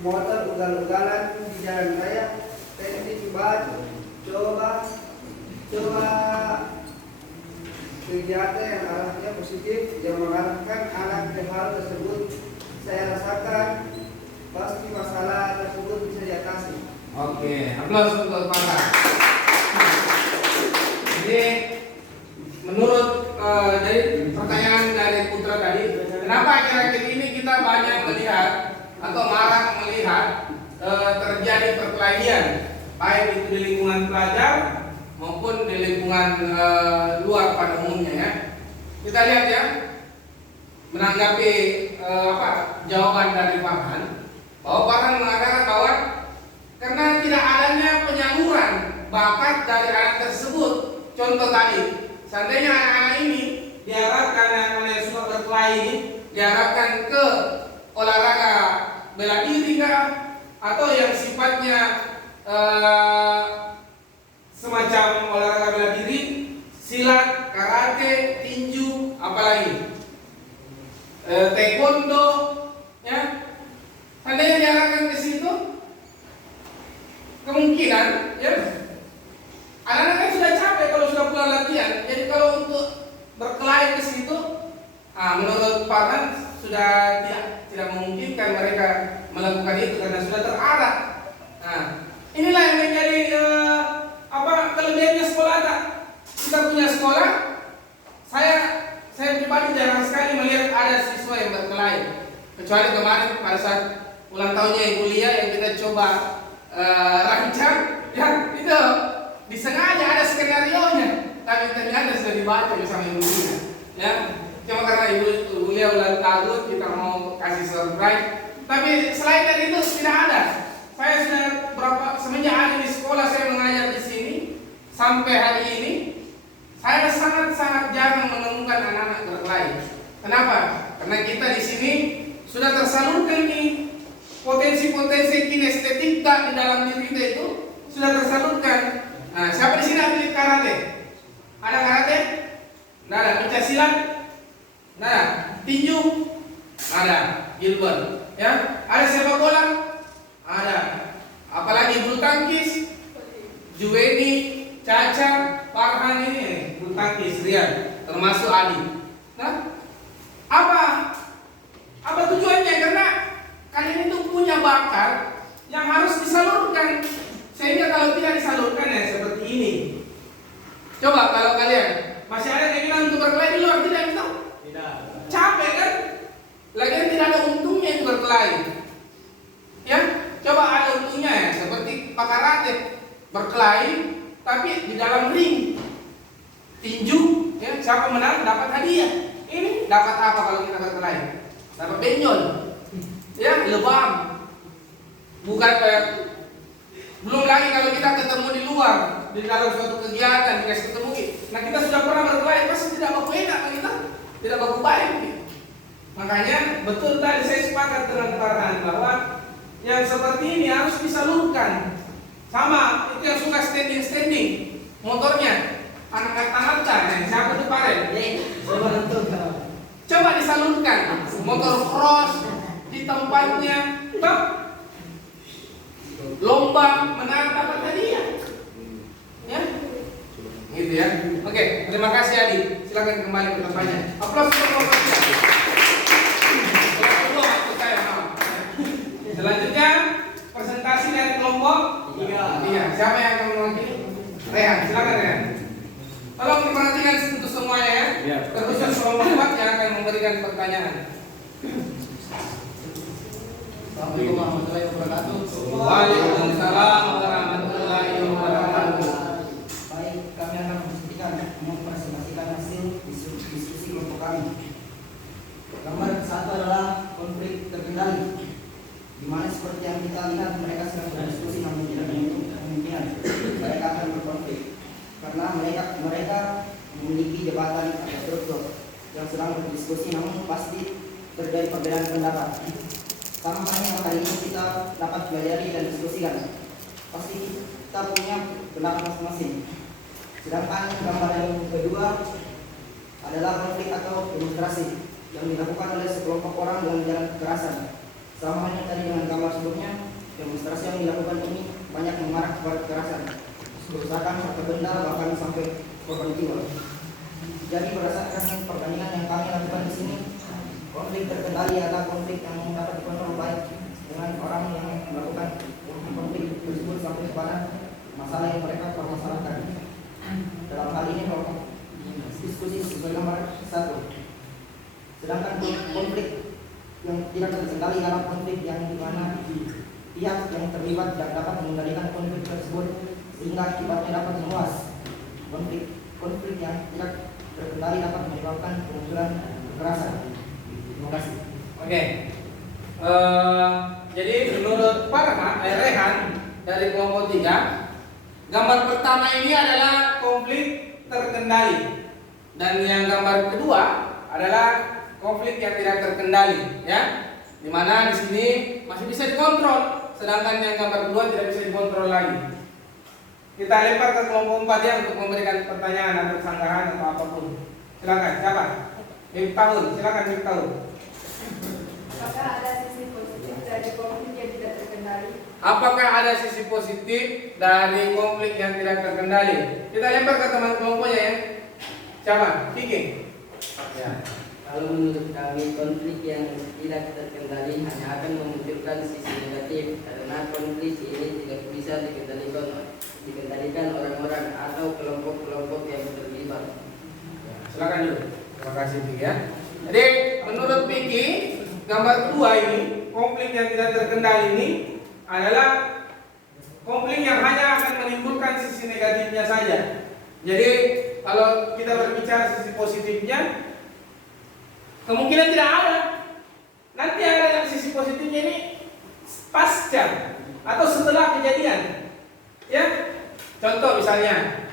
motor ugal-ugalan di jalan raya, penting banget coba kegiatan yang arahnya positif yang mengarahkan anak ke hal tersebut. Saya rasakan pasti masalah tersebut bisa diatasi. Oke, aplaus untuk Farhan. Jadi menurut dari pertanyaan dari Putra tadi, kenapa akhir-akhir ini kita banyak melihat atau marak melihat terjadi perkelahian, baik itu di lingkungan pelajar maupun di lingkungan luar pada umumnya ya. Kita lihat ya, menanggapi jawaban dari Farhan, bahwa Farhan mengatakan bahwa karena tidak adanya penyaluran bakat dari anak tersebut. Contoh tadi, seandainya anak-anak ini diharapkan, anak-anak yang suka berkelahi ini diharapkan ke olahraga bela diri kah, atau yang sifatnya semacam olahraga bela diri, silat, karate, tinju, apalagi taekwondo, ya. Seandainya diarahkan ke situ, kemungkinan ya anak-anak kan sudah capek kalau sudah pulang latihan. Jadi kalau untuk berkelahi ke situ, menurut Farhan sudah tidak memungkinkan mereka melakukan itu karena sudah terarah. Nah, inilah yang menjadi kelebihannya sekolah. Kita punya sekolah, saya pribadi jarang sekali melihat ada siswa yang berkelahi, kecuali kemarin pada saat ulang tahunnya Ibu Lia yang kita coba rancang, ya itu disengaja ada skenario-nya, tapi ternyata sudah dibaca bersama Ibu Lia, ya. Cuma karena Ibu Lia ulang tahun kita mau kasih surprise, tapi selain dari itu tidak ada. Saya sudah semenjak ada di sekolah saya mengajar di sini sampai hari ini, saya sangat jarang menemukan anak-anak berkelahi. Kenapa? Karena kita di sini sudah tersalurkan nih potensi-potensi kinestetika di dalam diri kita itu sudah tersalurkan. Nah, siapa di sini atlet karate? Ada karate? Nggak ada. Pencak silat? Nggak ada. Tinju? Ada. Gilbert, ya. Ada sepak bola? Ada. Apalagi bulu tangkis? Juweni, Caca, Farhan ini bulu tangkis, Rian, termasuk Adi. Nah, apa tujuannya? Karena kalian itu punya bakat yang harus disalurkan, sehingga kalau tidak disalurkan ya seperti ini. Coba kalau kalian masih ada keinginan untuk berkelahi di luar, tidak bisa? Tidak. Capek kan? Lagian tidak ada untungnya itu berkelahi. Ya, coba ada untungnya ya, seperti Pak Karate berkelahi, tapi di dalam ring. Tinju, ya, siapa menang dapat hadiah. Ini dapat apa kalau kita berkelahi? Dapat benjol. Ya, lebam. Bukan belum lagi kalau kita ketemu di luar, di dalam suatu kegiatan, dikasih ketemu. Nah, kita sudah pernah berkelahi, pasti tidak baku enak kita, tidak baku baik. Makanya betul tadi saya sepakat dengan Farhan bahwa yang seperti ini harus disalurkan. Sama itu yang suka standing motornya, anak-anak siapa tuh Farel? Coba disalurkan motor cross di tempatnya, lomba menang dapat hadiah, ya, gitu ya. Oke, terima kasih Adi. Silakan kembali ke tempatnya. Aplaus untuk kelompoknya. Selanjutnya presentasi dari kelompok 3. Siapa yang akan mewakili? Rehan, silakan Rehan. Tolong diperhatikan untuk semuanya ya. Terkhusus kelompok 4 yang akan memberikan pertanyaan. Assalamualaikum warahmatullahi wabarakatuh. Waalaikumsalam warahmatullahi wabarakatuh. Baik, kami. Gambar satu adalah konflik terkendali, di mana seperti yang kita lihat mereka sedang berdiskusi namun tidak menutup kemungkinan mereka akan berkonflik karena mereka memiliki jabatan atau struktur yang sedang berdiskusi namun pasti terjadi perbedaan pendapat. Sama halnya yang hari ini kita dapat pelajari dan diskusikan, pasti kita punya pendapat masing-masing. Sedangkan gambar yang kedua adalah konflik atau demonstrasi yang dilakukan oleh sekelompok orang dengan jalan kekerasan. Sama halnya tadi dengan gambar sebelumnya, demonstrasi yang dilakukan ini banyak mengarah kepada kekerasan, kerusakan harta benda bahkan sampai korban jiwa. Jadi berdasarkan perbandingan yang kami lakukan di sini, konflik terkendali adalah konflik yang dapat dikontrol baik dengan orang yang melakukan konflik tersebut sampai kepada masalah yang mereka permasalahkan. Dalam hal ini kelompok diskusi sesuai gambar satu. Sedangkan konflik yang tidak terkendali adalah konflik yang dimana pihak yang terlibat tidak dapat mengendalikan konflik tersebut sehingga akibatnya dapat meluas. Konflik yang tidak terkendali dapat menyebabkan kemunculan kekerasan. Terima kasih. Oke. Jadi menurut Rehan dari kelompok 3, gambar pertama ini adalah konflik terkendali dan yang gambar kedua adalah konflik yang tidak terkendali, ya. Dimana di sini masih bisa dikontrol, sedangkan yang gambar kedua tidak bisa dikontrol lagi. Kita lempar ke kelompok 4 ya untuk memberikan pertanyaan atau sanggahan atau apapun. Silakan, siapa? Miftahul, silakan Miftahul. Apakah ada sisi positif dari konflik yang tidak terkendali? Apakah ada sisi positif dari konflik yang tidak terkendali? Kita lempar ke teman kelompoknya ya. Siapa? Kiki. Ya. Kalau menurut kami konflik yang tidak terkendali hanya akan memunculkan sisi negatif karena konflik ini tidak bisa dikendalikan orang-orang atau kelompok-kelompok yang terlibat. Ya, silakan dulu. Terima kasih Kiki ya. Jadi menurut Kiki, gambar kedua ini konflik yang tidak terkendali ini adalah konflik yang hanya akan menimbulkan sisi negatifnya saja. Jadi kalau kita berbicara sisi positifnya, kemungkinan tidak ada. Nanti ada yang sisi positifnya ini pasca atau setelah kejadian. Ya, contoh misalnya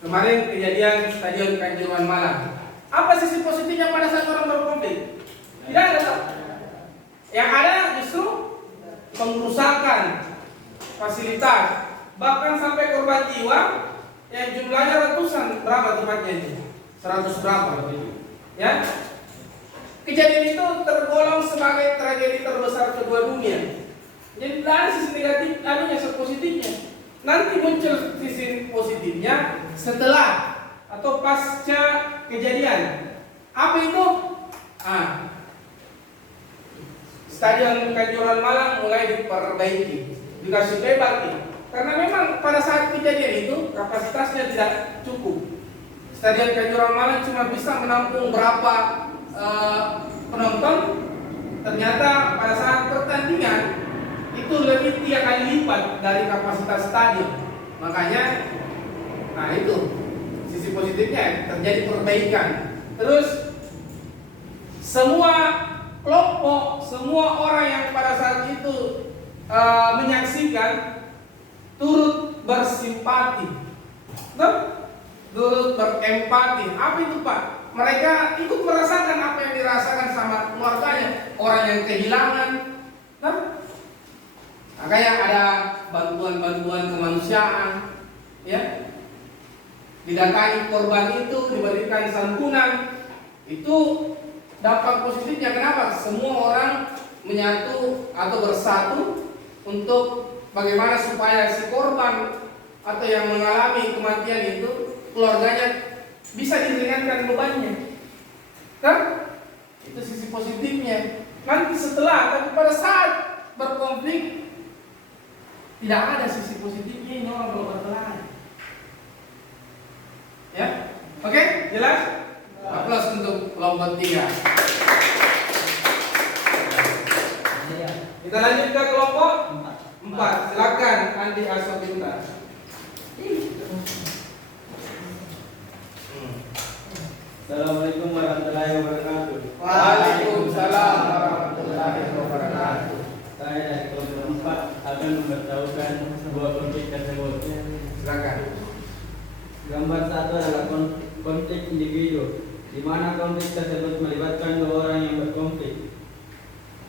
kemarin kejadian Stadion Kanjuruhan Malang. Apa sisi positifnya pada saat orang berkonflik? Tidak ada. Yang ada justru pengrusakan fasilitas, bahkan sampai korban jiwa yang jumlahnya ratusan, berapa tempatnya ini? 100 berapa? Ya. Kejadian itu tergolong sebagai tragedi terbesar kedua dunia. Jadi ada sisi negatif, ada sisi positifnya. Nanti muncul sisi positifnya setelah atau pasca kejadian. Apa itu? Stadion Kanjuruhan Malang mulai diperbaiki, dikasih lebar nih. Karena memang pada saat kejadian itu kapasitasnya tidak cukup. Stadion Kanjuruhan Malang cuma bisa menampung berapa penonton. Ternyata pada saat pertandingan itu lebih 3 kali lipat dari kapasitas stadion. Makanya, itu sisi positifnya terjadi perbaikan. Terus semua kelompok, semua orang yang pada saat itu menyaksikan turut bersimpati, turut berempati. Apa itu Pak? Mereka ikut merasakan apa yang dirasakan sama keluarganya, orang yang kehilangan. Makanya ada bantuan-bantuan kemanusiaan, ya. Didatangi korban itu, diberikan santunan. Itu dampak positifnya. Kenapa? Semua orang menyatu atau bersatu untuk bagaimana supaya si korban atau yang mengalami kematian itu keluarganya bisa diringankan bebannya. Kan? Itu sisi positifnya. Nanti setelah, tapi pada saat berkonflik tidak ada sisi positifnya, ini orang berkelahi. Ya? Oke? Jelas? Aplaus untuk kelompok 3. Kita lanjut ke kelompok 4. Silakan Andi Asobinta. Assalamualaikum warahmatullahi Silakan. Gambar 1 adalah konflik individu, di mana konflik tersebut melibatkan 2 orang yang berkonflik.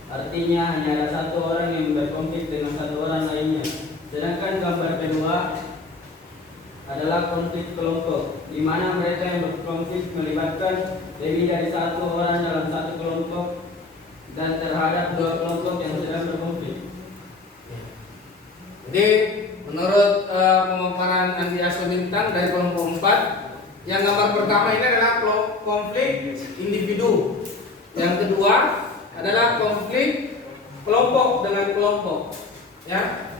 Artinya hanya ada 1 orang yang berkonflik dengan 1 orang lainnya. Sedangkan gambar kedua adalah konflik kelompok, di mana mereka yang berkonflik melibatkan lebih dari 1 orang dalam 1 kelompok dan terhadap 2 kelompok yang sedang berkonflik. Jadi menurut pemaparan Andi Aswa Bintang dari kelompok 4, yang gambar pertama ini adalah konflik individu. Yang kedua adalah konflik kelompok dengan kelompok. Ya.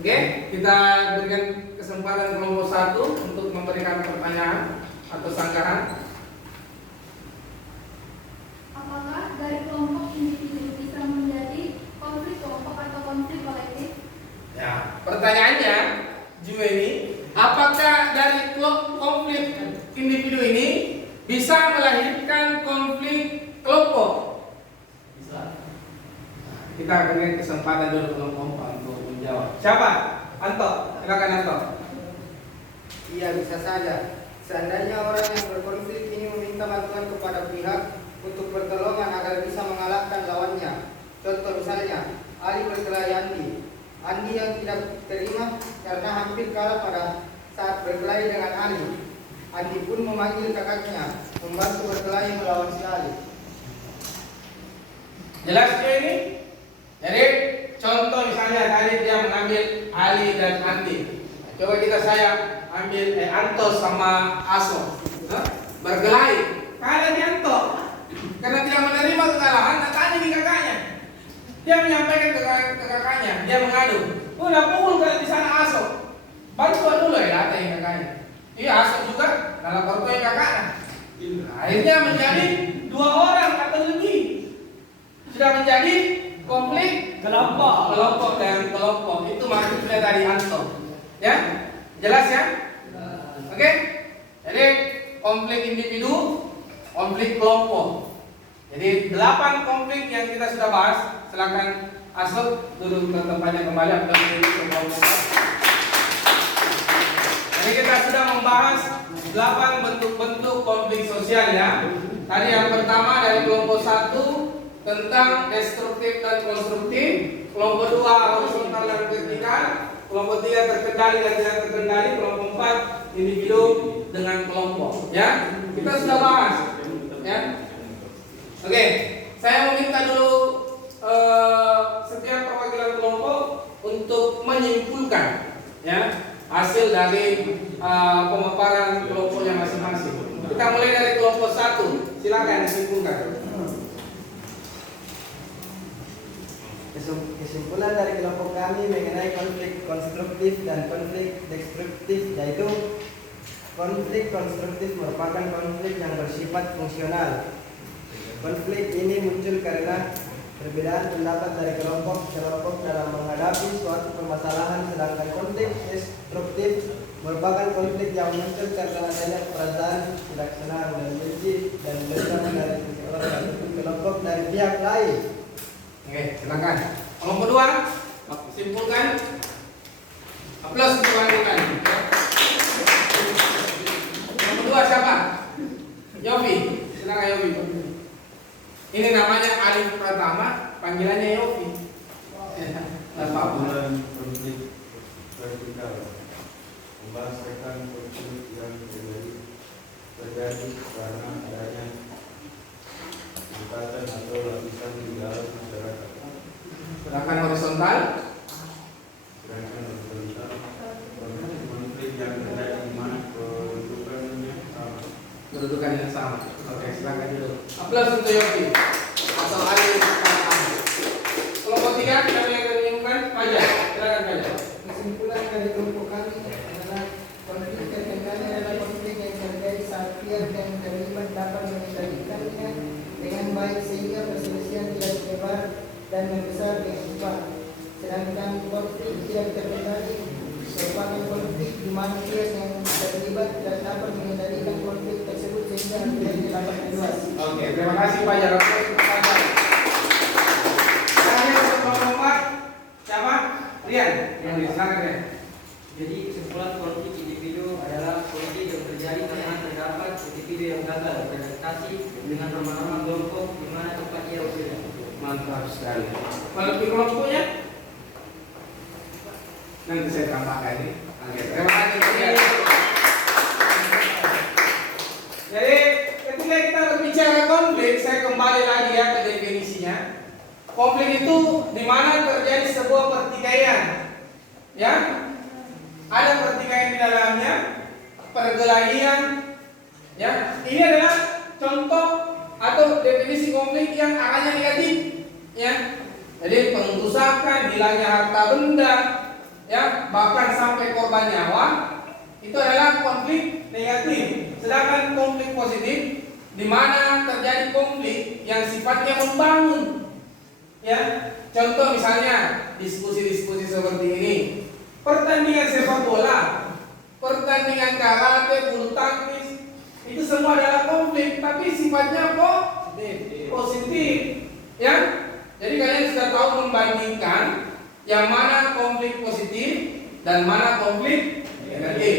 Oke, kita berikan kesempatan kelompok 1 untuk memberikan pertanyaan atau sanggahan. Apakah dari kelompok individu bisa menjadi konflik kelompok atau konflik kolektif? Ya, pertanyaannya juga ini, apakah dari konflik individu ini bisa melahirkan konflik kelompok? Bisa. Kita berikan kesempatan dulu kelompok 4 untuk menjawab. Siapa? Anto, silakan Anto. Iya, bisa saja. Seandainya orang yang berkonflik ini meminta bantuan kepada pihak untuk pertolongan agar bisa mengalahkan lawannya. Contoh misalnya, Ali berkelahi Andi. Andi yang tidak terima karena hampir kalah pada saat berkelahi dengan Ali. Andi pun memanggil kakaknya membantu berkelahi melawan si Ali. Jelas ya ini? Jadi contoh misalnya tadi dia mengambil Ali dan Andi. Coba saya ambil Anto sama Aso, berkelahi. Kalah di Anto karena tidak menerima kekalahan, tanya di kakaknya. Dia menyampaikan ke kakaknya, dia mengadu. Udah pukul di sana Aso. Bantu dulu ya datang kakaknya. Iya Aso juga dalam korporat kakaknya. Akhirnya menjadi 2 orang atau lebih. Sudah menjadi konflik kelompok dan kelompok. Itu maksudnya dari Anto. Ya? Jelas ya? Oke? Jadi konflik individu, konflik kelompok. Jadi 8 konflik yang kita sudah bahas. Silakan Aso duduk ke tempatnya kembali atau duduk ke kelompok. Jadi kita sudah membahas 8 bentuk-bentuk konflik sosial ya. Tadi yang pertama dari kelompok 1 tentang destruktif dan konstruktif, kelompok 2 horizontal dan vertikal, kelompok 3 terkendali dan tidak terkendali, kelompok 4 individu dengan kelompok. Ya, kita sudah bahas. Ya, oke. Saya meminta dulu setiap perwakilan kelompok untuk menyimpulkan, ya, hasil dari pemaparan kelompoknya masing-masing. Kita mulai dari kelompok 1. Silakan disimpulkan. Kesimpulan dari kelompok kami mengenai konflik konstruktif dan konflik destruktif yaitu konflik konstruktif merupakan konflik yang bersifat fungsional. Konflik ini muncul karena perbedaan pendapat dari kelompok dalam menghadapi suatu permasalahan, sedangkan konflik destruktif merupakan konflik yang muncul karena adanya perasaan tidak senang dan benci dan dendam dari seseorang ataupun kelompok dari pihak lain. Oke, silakan. Kelompok 2, simpulkan. Aplaus untuk lakukan. Kelompok 2 siapa? Yofi. Silakan Yofi. Ini namanya Alif Pratama, panggilannya Yofi. Kesimpulan konflik vertikal membahasakan konflik yang terjadi karena adanya tingkatan atau lapisan di dalam masyarakat. Sedangkan horizontal, Sedangkan horizontal konflik yang terjadi di mana kedudukannya sama. kedudukan yang sama. Oke, silakan dulu. Aplaus untuk Yofi atau Alif Pratama. Kelompok 3 kita yang menyebutkan Fajar. Silakan Fajar. Kesimpulan dari kelompok kami adalah konflik terkendali adalah konflik yang terjadi saat pihak yang terlibat dapat mengendalikannya dengan baik sehingga perselisihan tidak tersebar dan membesar dengan cepat. Sedangkan konflik tidak terkendali merupakan konflik di mana pihak yang terlibat tidak dapat mengendalikan konflik tersebut sehingga tidak dapat meluas. Oke, terima kasih Pak Jarod. Terakhir untuk kelompok 4 siapa? Rian. Silakan Rian. Jadi kesimpulan konflik individu adalah konflik yang terjadi karena terdapat individu yang gagal beradaptasi dengan norma-norma kelompok di mana tempat ia bekerja. Mantap sekali. Konflik kelompoknya nanti saya tambahkan ini. Oke, terima kasih. Jadi ketika kita berbicara konflik, saya kembali lagi ya ke definisinya. Konflik itu di mana terjadi sebuah pertikaian, ya. Ada pertikaian di dalamnya, perkelahian, ya. Ini adalah contoh atau definisi konflik yang arahnya negatif, ya. Jadi pengrusakan, hilangnya harta benda, ya, bahkan sampai korban nyawa, itu adalah konflik negatif. Sedangkan konflik positif di mana terjadi konflik yang sifatnya membangun, ya. Contoh misalnya diskusi-diskusi seperti ini, pertandingan sepak bola, pertandingan karate, bulu tangkis, itu semua adalah konflik, tapi sifatnya positif, ya. Jadi kalian sudah tahu membandingkan yang mana konflik positif dan mana konflik negatif.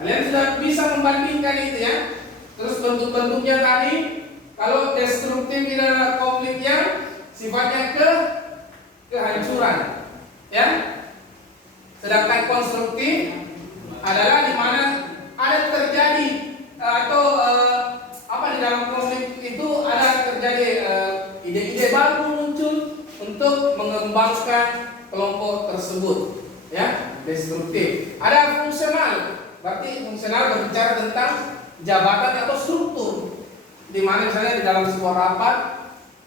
Kalian sudah bisa membandingkan itu, ya. Terus bentuk-bentuknya tadi, kalau destruktif itu adalah konflik yang sifatnya kehancuran, ya. Sedangkan konstruktif adalah di mana ada terjadi atau di dalam konflik itu ada terjadi ide-ide baru muncul untuk mengembangkan kelompok tersebut, ya. Destruktif. Ada fungsional, berarti fungsional berbicara tentang jabatan atau struktur, di mana misalnya di dalam sebuah rapat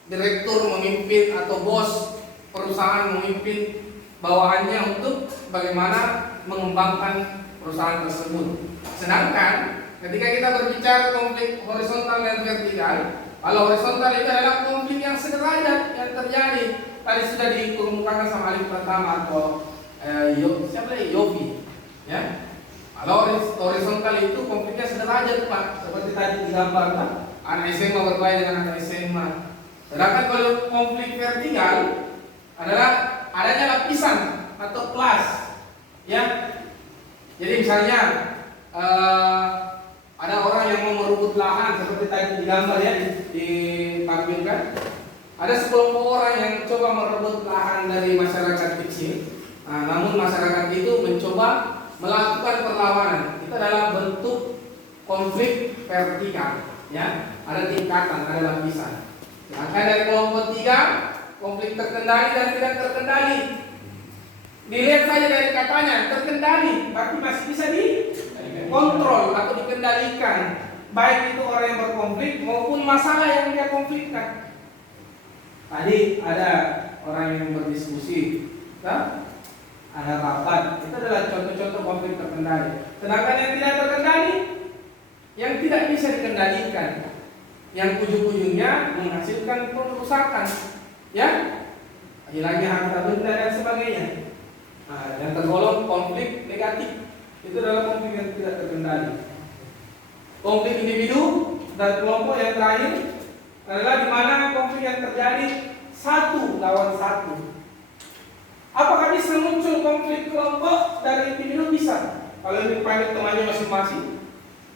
direktur memimpin atau bos perusahaan memimpin bawahannya untuk bagaimana mengembangkan perusahaan tersebut. Sedangkan ketika kita berbicara konflik horizontal dan vertikal, kalau horizontal itu adalah konflik yang sederajat yang terjadi. Tadi sudah dikemukakan sama Alif pertama atau Yogi, ya. Kalau horizontal itu konfliknya sederajat, Pak, seperti tadi digambarkan, anak SMA berkelahi dengan anak SMA. Sedangkan kalau konflik vertikal adalah adanya lapisan atau kelas, ya. Jadi misalnya ada orang yang mau merebut lahan seperti tadi digambar, ya, ditampilkan. Ada sekelompok orang yang coba merebut lahan dari masyarakat kecil. Namun masyarakat itu mencoba melakukan perlawanan. Itu adalah bentuk konflik vertikal, ya. Ada tingkatan, ada lapisan. Sedangkan dari kelompok 3, konflik terkendali dan tidak terkendali. Dilihat saja dari katanya, terkendali, berarti masih bisa dikontrol atau dikendalikan, baik itu orang yang berkonflik maupun masalah yang dia konflikkan. Tadi ada orang yang berdiskusi, ada rapat, itu adalah contoh-contoh konflik terkendali. Sedangkan yang tidak terkendali, yang tidak bisa dikendalikan, yang ujung-ujungnya menghasilkan perusakan, ya, hilangnya harta benda dan sebagainya. Yang tergolong konflik negatif, itu adalah konflik yang tidak terkendali. Konflik individu dan kelompok yang terakhir adalah di mana konflik yang terjadi satu lawan satu. Apakah bisa muncul konflik kelompok dari individu? Bisa. Kalau ini pilot temannya masing-masing,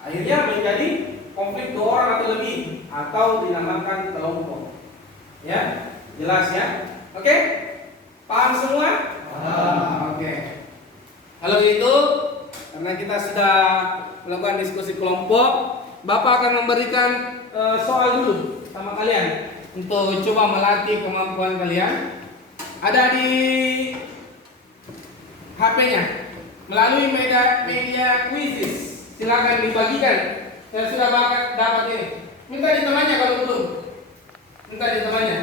akhirnya menjadi konflik 2 orang atau lebih, atau dinamakan kelompok. Ya, jelas ya? Oke? Paham semua? Oke. Kalau gitu, karena kita sudah melakukan diskusi kelompok, Bapak akan memberikan soal dulu sama kalian untuk coba melatih kemampuan kalian. Ada di HP-nya melalui media quizzes. Silakan dibagikan. Saya sudah dapat ini. Minta ditemanya kalau belum. Minta ditemanya.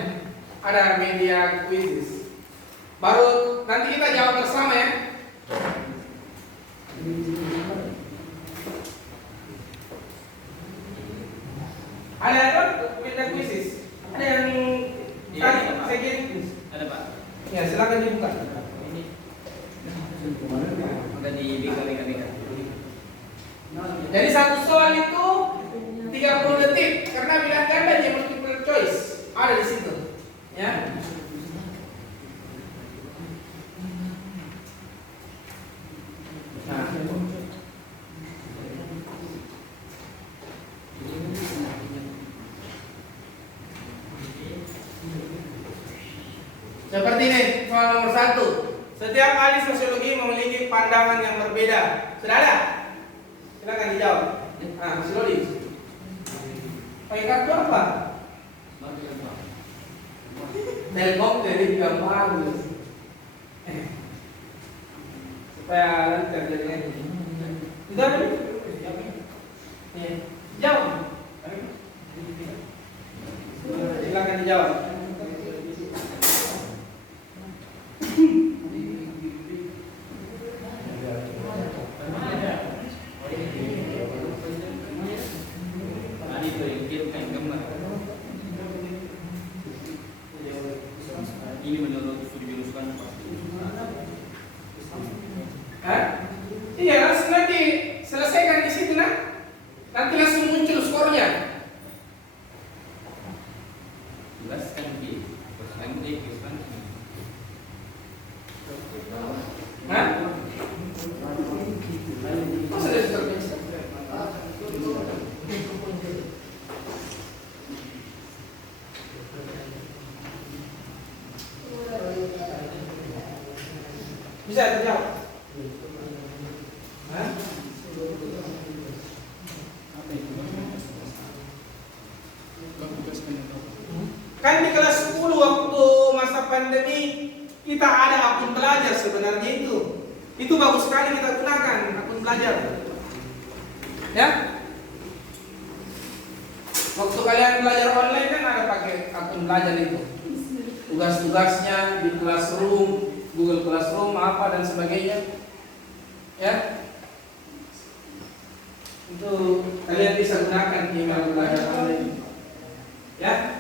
Ada media quizzes. Baru nanti kita jawab bersama, ya. Ada media quizzes. Ada yang tadi saya kirim. Ada, Pak. Ya, silakan dibuka. Ini ada di BKBK. Jadi satu soal itu 30 detik karena pilihan ganda dia multiple choice ada di situ, ya. Nah, Seperti ini, soal nomor 1. Setiap ahli sosiologi memiliki pandangan yang berbeda. Sudah ada? Silakan dijawab. Mas Lodi. Pakai kartu apa? Telkom dari gampang. Supaya lancar jadinya. Sudah ada? Jawab. Silakan dijawab. Ini menurut studi biologi Hah? Iya, langsung nanti selesaikan di situ nah. Nanti langsung muncul skornya. jelas kan di persen kan. Hah? Masa ada skornya? Bisa dijawab? Hah? Kan di kelas 10 waktu masa pandemi kita ada akun belajar sebenarnya itu. Itu bagus sekali kita gunakan akun belajar. Ya? Waktu kalian belajar online kan ada pakai akun belajar itu. Tugas-tugasnya di Classroom, Google Classroom apa dan sebagainya. Ya? Itu kalian bisa gunakan email belajar online. Ya?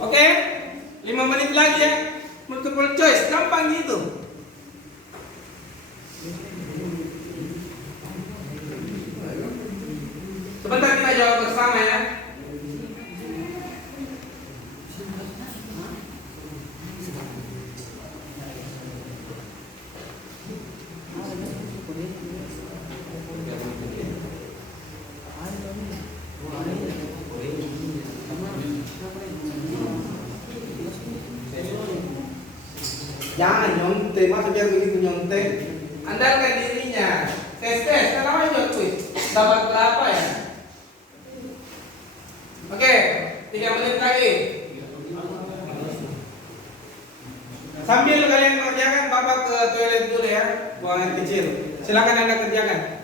Oke, 5 menit lagi ya. Multiple choice, gampang gitu. Sebentar kita jawab bersama ya. Jangan nyontek, masa biar begitu nyontek. Andalkan dirinya. Tes, kenapa juga quiz? Dapat berapa ya? Oke, 3 menit lagi. Sambil kalian mengerjakan, Bapak ke toilet dulu ya, buang air kecil. Silakan Anda kerjakan.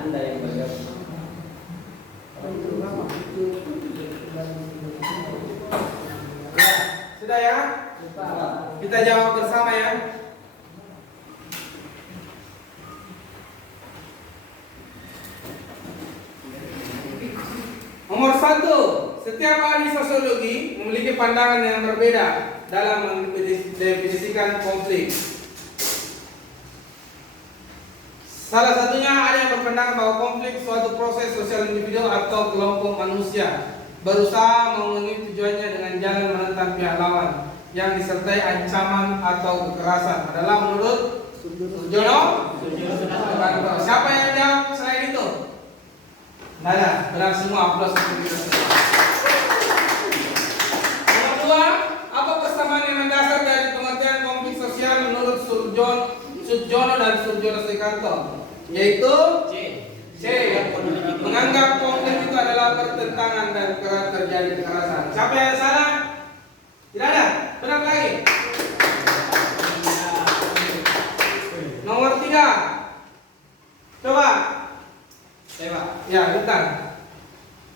Anda yang belajar. Sudah ya? Kita jawab bersama ya. Nomor 1, setiap ahli sosiologi memiliki pandangan yang berbeda dalam mendefinisikan konflik. Salah satunya ada yang berpendapat bahwa konflik suatu proses sosial individu atau kelompok manusia berusaha memenuhi tujuannya dengan jalan menentang pihak lawan yang disertai ancaman atau kekerasan. Adalah menurut Sujono? Siapa yang jawab selain itu? Nggak ada, benar semua. Aplaus untuk kita semua. Nomor 2, apa persamaan yang mendasar dari pengertian konflik sosial menurut Sujono dan Surjono Srikanto? Yaitu C. Menganggap konflik itu adalah pertentangan dan kerap terjadi kekerasan. Siapa yang salah? Tidak ada. Benar lagi. Nomor 3. Coba. Ya, Bintang.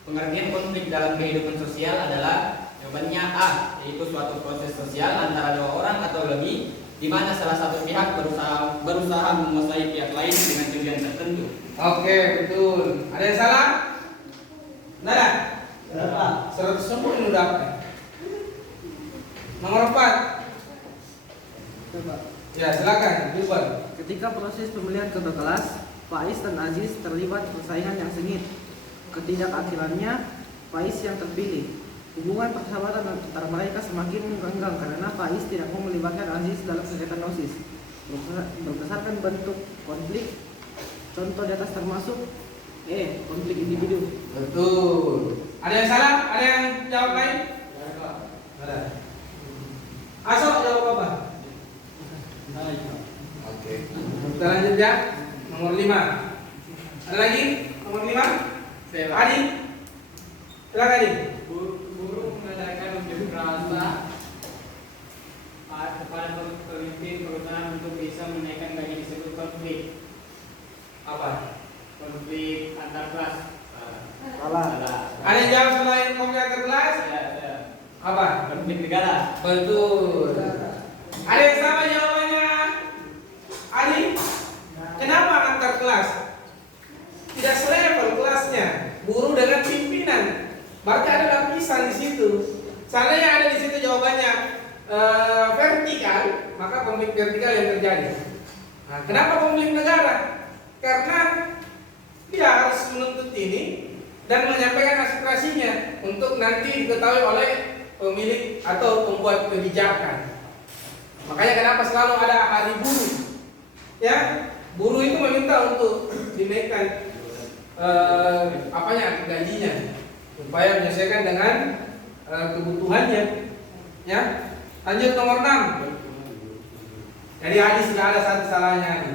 Pengertian konflik dalam kehidupan sosial adalah jawabannya A, yaitu suatu proses sosial antara dua orang atau lebih di mana salah satu pihak berusaha menguasai pihak lain dengan tujuan tertentu. Oke, betul. Ada yang salah? Tidak ada? 100 semua ini udah. Nomor 4. Coba. Ya, silakan, Bilbon. Ketika proses pemilihan ketua kelas, Faiz dan Aziz terlibat persaingan yang sengit. Ketidakadilannya, Faiz yang terpilih. Hubungan persahabatan antara mereka semakin renggang karena Faiz tidak mau melibatkan Aziz dalam kegiatan OSIS. Berdasarkan bentuk konflik, contoh di atas termasuk E. Konflik individu. Betul. Ada yang salah? Ada yang jawab lain? Ada. Asok jawab apa? Oke. Kita lanjut ya. Nomor 5. Ada lagi? Nomor 5? Adi. Silakan Adi. Guru mengajarkan unjuk rasa kepada pemimpin perusahaan untuk bisa menaikkan gaji disebut konflik. Apa? Konflik antar kelas. Salah. Ada yang jawab selain konflik antar kelas? Ya. Apa? Konflik negara. Betul. Ada yang sama jawabannya? Adi? Kenapa antar kelas? Tidak selevel kelasnya. Guru dengan pimpinan. Berarti ada lapisan di situ. Seandainya ada di situ jawabannya vertikal, maka konflik vertikal yang terjadi. Nah, kenapa konflik negara? Karena dia harus menuntut ini dan menyampaikan aspirasinya untuk nanti diketahui oleh pemilik atau pembuat kebijakan. Makanya kenapa selalu ada hari buruh? Ya, buruh itu meminta untuk dinaikkan gajinya supaya menyesuaikan dengan kebutuhannya. Ya, lanjut nomor 6. Jadi Adi sudah ada satu salahnya Adi.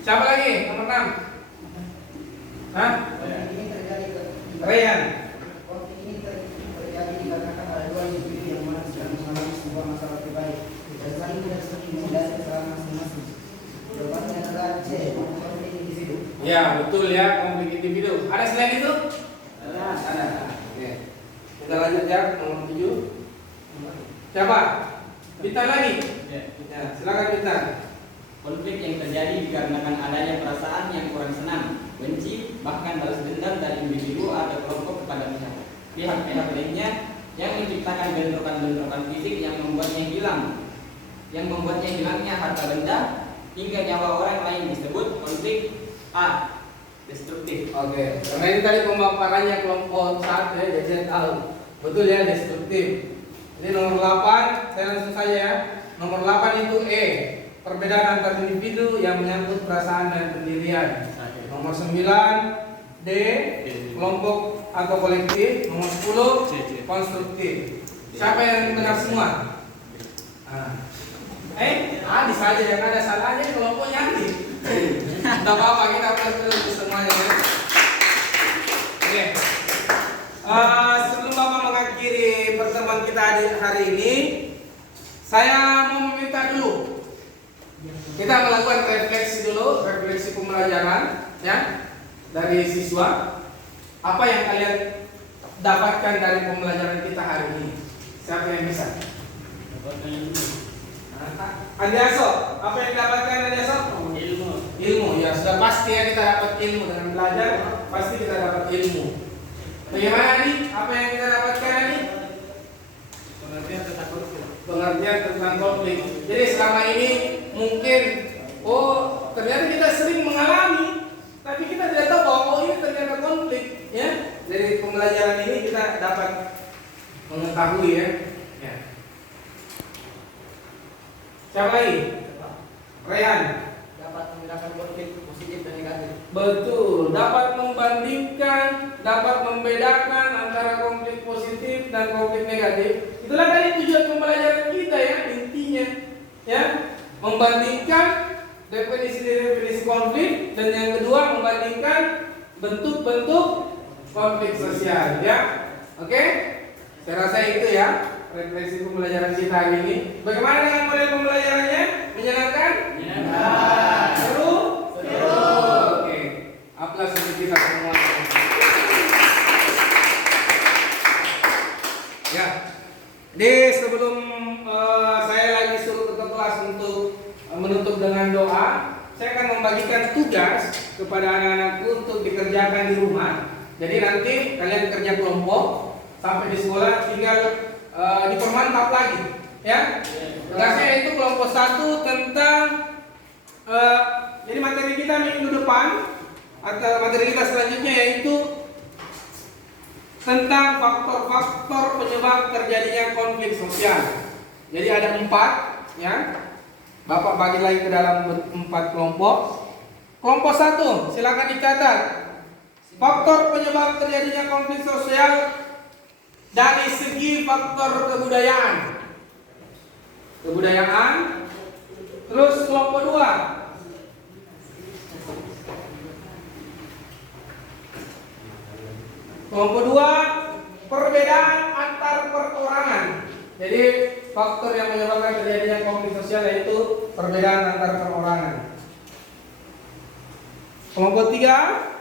Siapa lagi? Nomor 6. Hah? Ini terjadi Ryan. konflik ini terjadi dikarenakan ada dua individu yang mana sedang mengalami sebuah masalah pribadi dan saling tidak saling menghindari kesalahan masing-masing. Jawabannya adalah C. Konflik individu. Ya, betul ya, konflik individu. Ada selain itu? Ada. Oke. Kita lanjut ya, nomor 7. Siapa? Bintang lagi? Ya, silakan Bintang. Konflik yang terjadi dikarenakan adanya perasaan yang kurang senang, benci, bahkan balas dendam dari individu atau kelompok kepada pihak-pihak lainnya yang menciptakan bentrokan-bentrokan fisik yang membuatnya hilangnya harta benda hingga nyawa orang lain disebut konflik A. Destruktif. Oke, karena ini tadi pemaparannya kelompok 1 ya, jadi saya tahu. Betul ya, destruktif. Ini nomor 8, saya langsung saja ya. Nomor 8 itu E. Perbedaan antar individu yang menyangkut perasaan dan pendirian. Nomor 9 D. Kelompok atau kolektif. Nomor 10 konstruktif. Siapa yang benar semua? Adi saja yang ada salahnya di kelompoknya Adi. Tidak apa-apa, kita plus dulu semuanya ya. Oke. Sebelum Bapak mengakhiri pertemuan kita hari ini, saya mau meminta dulu kita melakukan refleksi dulu, refleksi pembelajaran ya dari siswa. Apa yang kalian dapatkan dari pembelajaran kita hari ini? Siapa yang bisa? Dapatkan ilmu. Andiaso, apa yang didapatkan Andiaso? Ilmu. Ilmu, ya sudah pasti ya kita dapat ilmu dengan belajar, pasti kita dapat ilmu. Bagaimana nih? Apa yang kita dapatkan nih? Pengertian tentang konflik. Pengertian tentang konflik. Jadi selama ini mungkin, oh ternyata kita sering mengalami, tapi kita tidak tahu bahwa oh ini ternyata konflik, ya. Dari pembelajaran ini kita dapat mengetahui ya. Ya. Siapa lagi? Rehan. Dapat membedakan konflik positif dan negatif. Betul, dapat membandingkan, dapat membedakan antara konflik positif dan konflik negatif. Itulah tadi tujuan pembelajaran kita ya, intinya. Ya, membandingkan definisi konflik, dan yang kedua membandingkan bentuk-bentuk konflik sosial ya. Oke? Saya rasa itu ya refleksi pembelajaran kita hari ini. Bagaimana dengan model pembelajarannya? Menyenangkan? Menyenangkan. Seru? Seru. Oke. Aplaus untuk kita semua. Ya. Jadi sebelum saya lagi suruh ke kelas untuk menutup dengan doa, saya akan membagikan tugas kepada anak-anakku untuk dikerjakan di rumah. Jadi nanti kalian kerja kelompok, sampai di sekolah tinggal dipermantap lagi, ya. Tugasnya itu kelompok 1 tentang jadi materi kita minggu depan atau materi kita selanjutnya yaitu tentang faktor-faktor penyebab terjadinya konflik sosial. Jadi ada 4, ya. Bapak bagi lagi ke dalam 4 kelompok. Kelompok 1, silakan dicatat. Faktor penyebab terjadinya konflik sosial dari segi faktor kebudayaan. Terus kelompok 2. Kelompok 2, perbedaan antar perorangan. Jadi faktor yang menyebabkan terjadinya konflik sosial yaitu perbedaan antar perorangan. Kelompok 3,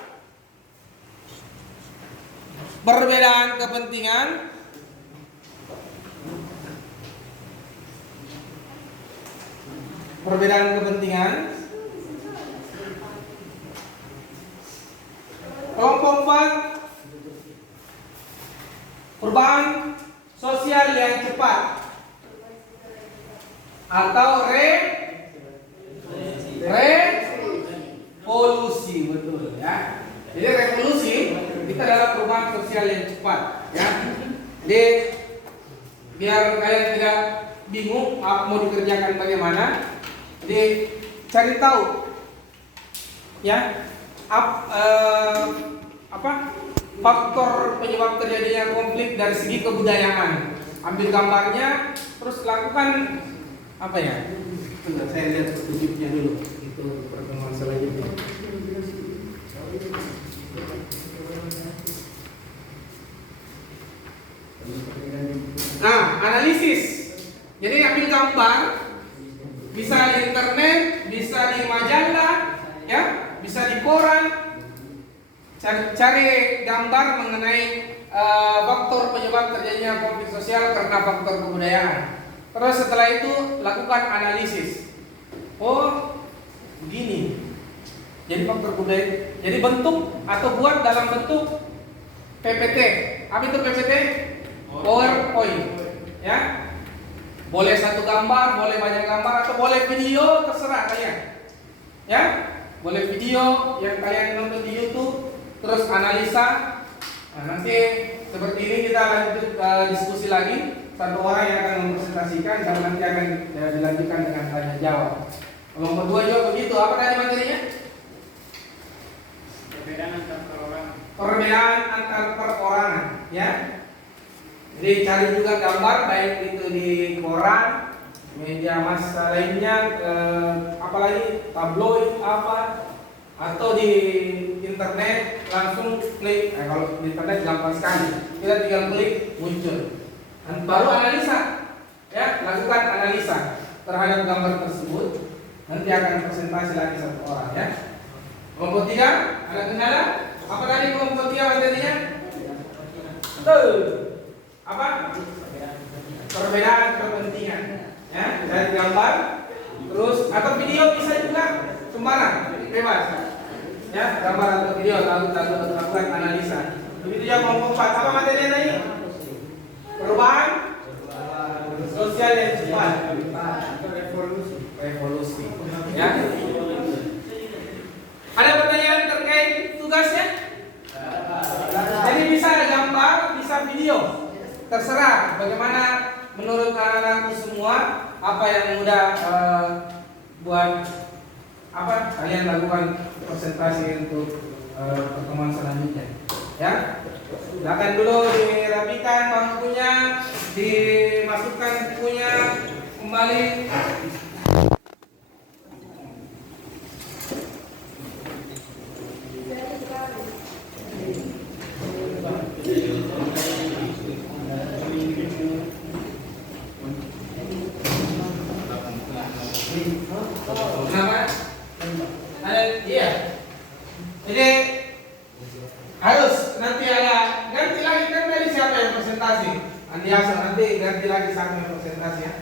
perbedaan kepentingan. Perbedaan kepentingan. Kelompok 4, perubahan sosial yang cepat atau revolusi, betul ya. Jadi revolusi kita adalah perubahan sosial yang cepat, ya. Jadi biar kalian tidak bingung mau dikerjakan bagaimana, jadi cari tahu, ya, faktor penyebab terjadinya konflik dari segi kebudayaan. Ambil gambarnya, terus lakukan apa ya? Tunggu, saya lihat petunjuknya dulu. Itu pertemuan selanjutnya. Nah, analisis. Jadi ambil gambar, bisa di internet, bisa di majalah, ya, bisa di koran. Cari gambar mengenai faktor penyebab terjadinya konflik sosial karena faktor kebudayaan. Terus setelah itu lakukan analisis. Oh, begini. Jadi faktor kebudayaan. Jadi bentuk atau buat dalam bentuk PPT. Apa itu PPT? PowerPoint. Ya. Boleh satu gambar, boleh banyak gambar, atau boleh video, terserah kalian. Ya. Boleh video yang kalian nonton di YouTube. Terus analisa. Nah, nanti seperti ini kita lanjut diskusi lagi. Satu orang yang akan mempresentasikan dan nanti akan dilanjutkan dengan tanya jawab. Kelompok 2 juga begitu. Apa tadi materinya? Perbedaan antar perorangan. Perbedaan antar perorangan, ya. Jadi cari juga gambar baik itu di koran, media massa lainnya, apalagi tabloid apa, atau di internet langsung klik. Kalau di internet gampang sekali, kita tinggal klik muncul. Dan baru analisa, ya, lakukan analisa terhadap gambar tersebut. Nanti akan presentasi lagi satu orang, ya. Kelompok 3 ada kendala? Apa tadi kelompok 3 materinya? Betul. Apa? perbedaan kepentingan. Ya, dari gambar, terus atau video bisa juga sembarang, bebas. Ya, gambar atau video lakukan analisa. Begitu juga kelompok 4. Apa materinya tadi? Perubahan sosial yang cepat. Revolusi. Ya. Ada pertanyaan terkait tugasnya? Jadi bisa gambar, bisa video. Terserah bagaimana menurut anak-anakku semua apa yang mudah buat apa kalian lakukan presentasi untuk pertemuan selanjutnya. Ya, silakan dulu dirapikan bangkunya, dimasukkan bukunya kembali. Kenapa? Iya. Jadi harus nanti ada ganti lagi kan tadi siapa yang presentasi? Andi Hasan nanti ganti lagi siapa yang presentasi ya?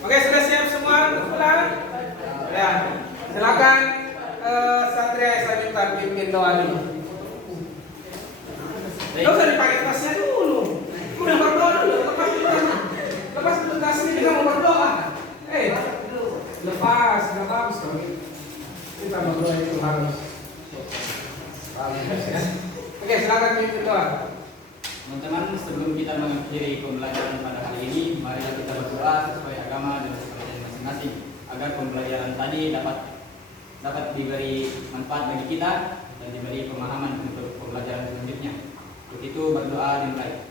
Oke, sudah siap semua untuk pulang? Ya, silakan Satria saya minta pimpin doa dulu. Gak usah dipakai tasnya dulu. Udah berdoa dulu, lepas dulu tasnya kita mau berdoa. Lepas, nggak bagus dong. Kita berdoa itu harus. Ya. Oke, silakan pimpin doa. Teman-teman, sebelum kita mengakhiri pembelajaran pada hari ini, mari kita berdoa sesuai agama dan sesuai masing-masing agar pembelajaran tadi dapat diberi manfaat bagi kita dan diberi pemahaman untuk pembelajaran selanjutnya. Untuk itu berdoa dimulai.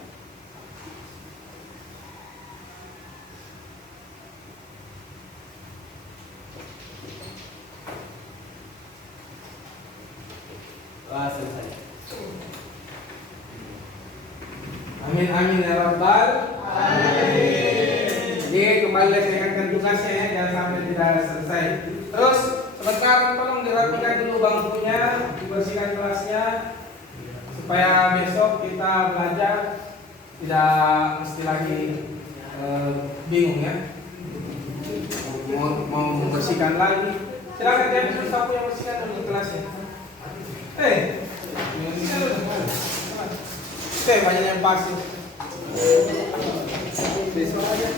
Doa selesai. Amin amin ya rabbal alamin. Jadi kembali saya ingatkan tugasnya ya, jangan sampai tidak selesai. Terus sebentar tolong dirapikan dulu bangkunya, dibersihkan kelasnya supaya besok kita belajar tidak mesti lagi bingung ya. Mau membersihkan lagi. Silakan dia sapu yang bersihkan dulu kelasnya. Banyak yang pasif. Besok aja.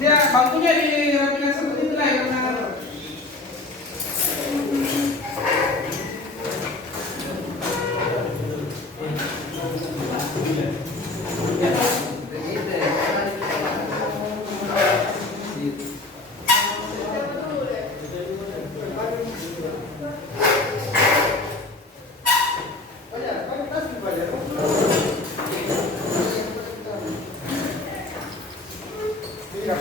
Dia bangkunya dirapikan seperti itu lah ya, Iya,